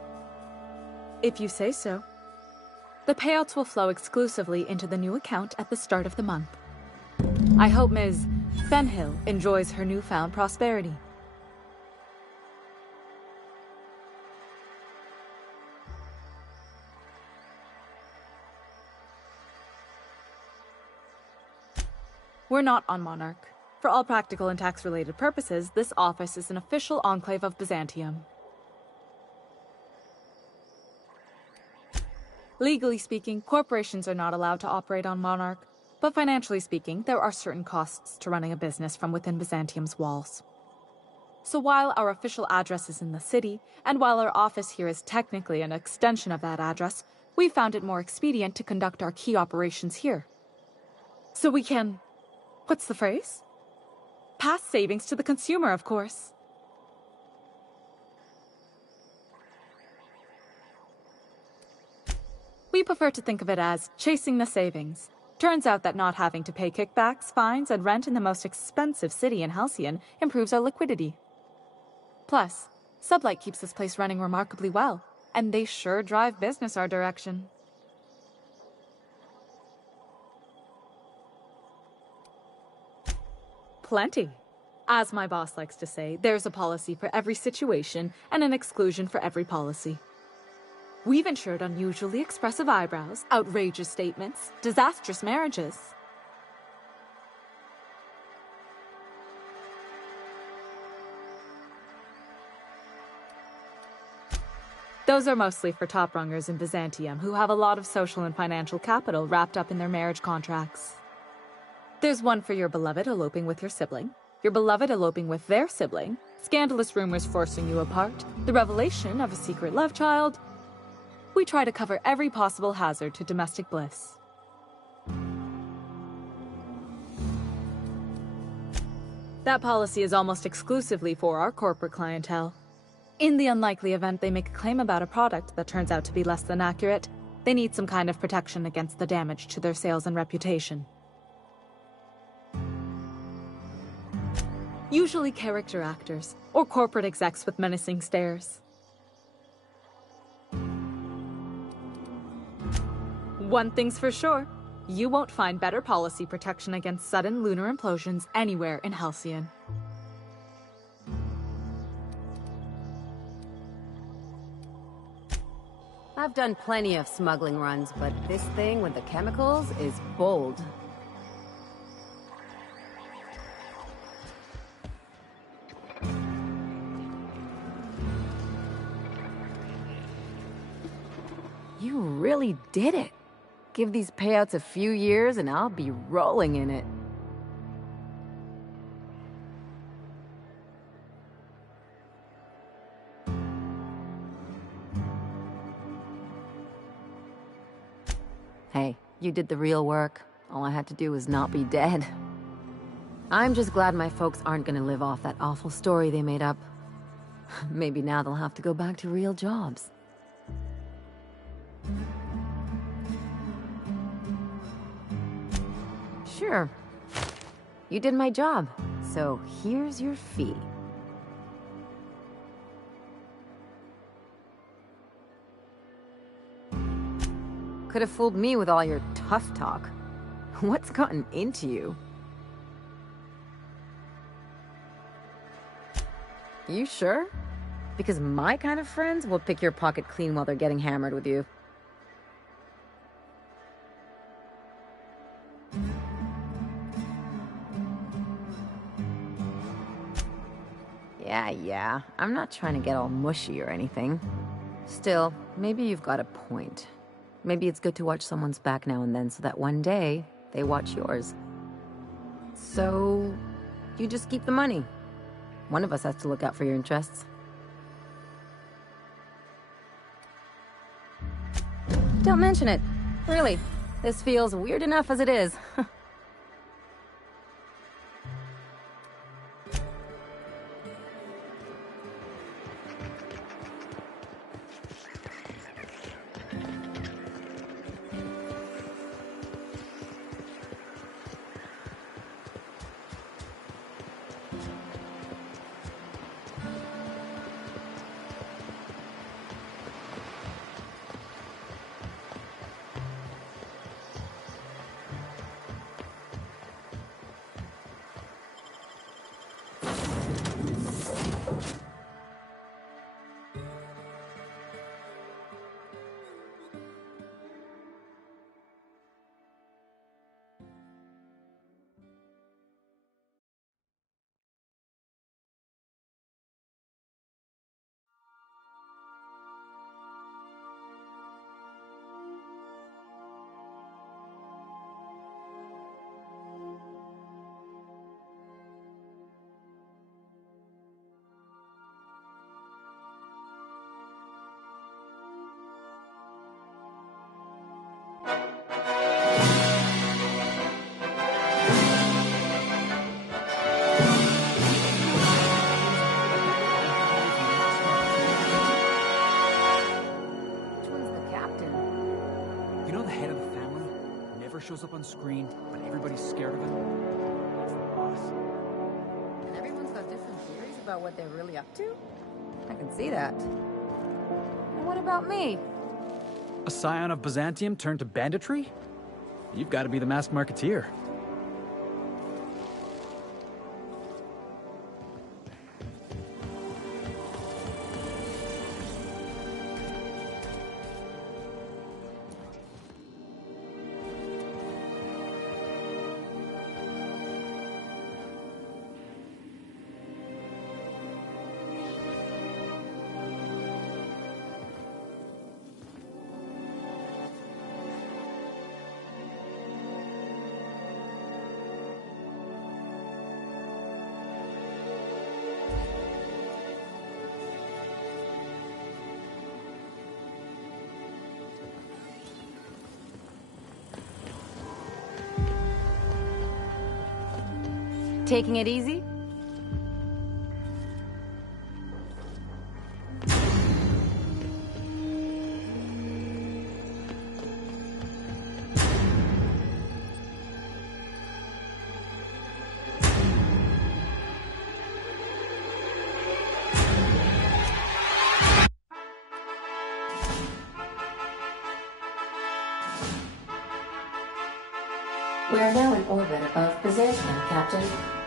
If you say so. The payouts will flow exclusively into the new account at the start of the month. I hope Ms. Fenhill enjoys her newfound prosperity. We're not on Monarch. For all practical and tax-related purposes, this office is an official enclave of Byzantium. Legally speaking, corporations are not allowed to operate on Monarch, but financially speaking, there are certain costs to running a business from within Byzantium's walls. So while our official address is in the city, and while our office here is technically an extension of that address, we found it more expedient to conduct our key operations here. So we can... what's the phrase? Pass savings to the consumer, of course. We prefer to think of it as chasing the savings. Turns out that not having to pay kickbacks, fines, and rent in the most expensive city in Halcyon improves our liquidity. Plus, Sublight keeps this place running remarkably well, and they sure drive business our direction. Plenty. As my boss likes to say, there's a policy for every situation and an exclusion for every policy. We've insured unusually expressive eyebrows, outrageous statements, disastrous marriages. Those are mostly for top-rungers in Byzantium who have a lot of social and financial capital wrapped up in their marriage contracts. There's one for your beloved eloping with your sibling, your beloved eloping with their sibling, scandalous rumors forcing you apart, the revelation of a secret love child. We try to cover every possible hazard to domestic bliss. That policy is almost exclusively for our corporate clientele. In the unlikely event they make a claim about a product that turns out to be less than accurate, they need some kind of protection against the damage to their sales and reputation. Usually character actors, or corporate execs with menacing stares. One thing's for sure, you won't find better policy protection against sudden lunar implosions anywhere in Halcyon. I've done plenty of smuggling runs, but this thing with the chemicals is bold. You really did it. Give these payouts a few years and I'll be rolling in it. Hey, you did the real work. All I had to do was not be dead. I'm just glad my folks aren't gonna live off that awful story they made up. Maybe now they'll have to go back to real jobs. Sure. You did my job, so here's your fee. Could have fooled me with all your tough talk. What's gotten into you? You sure? Because my kind of friends will pick your pocket clean while they're getting hammered with you. Yeah, I'm not trying to get all mushy or anything. Still, maybe you've got a point. Maybe it's good to watch someone's back now and then so that one day, they watch yours. So, you just keep the money. One of us has to look out for your interests. Don't mention it. Really, this feels weird enough as it is. shows up on screen, but everybody's scared of him. That's the boss. And everyone's got different theories about what they're really up to? I can see that. And what about me? A scion of Byzantium turned to banditry? You've got to be the masked marketeer. Taking it easy? We're now in orbit above Byzantium, Captain.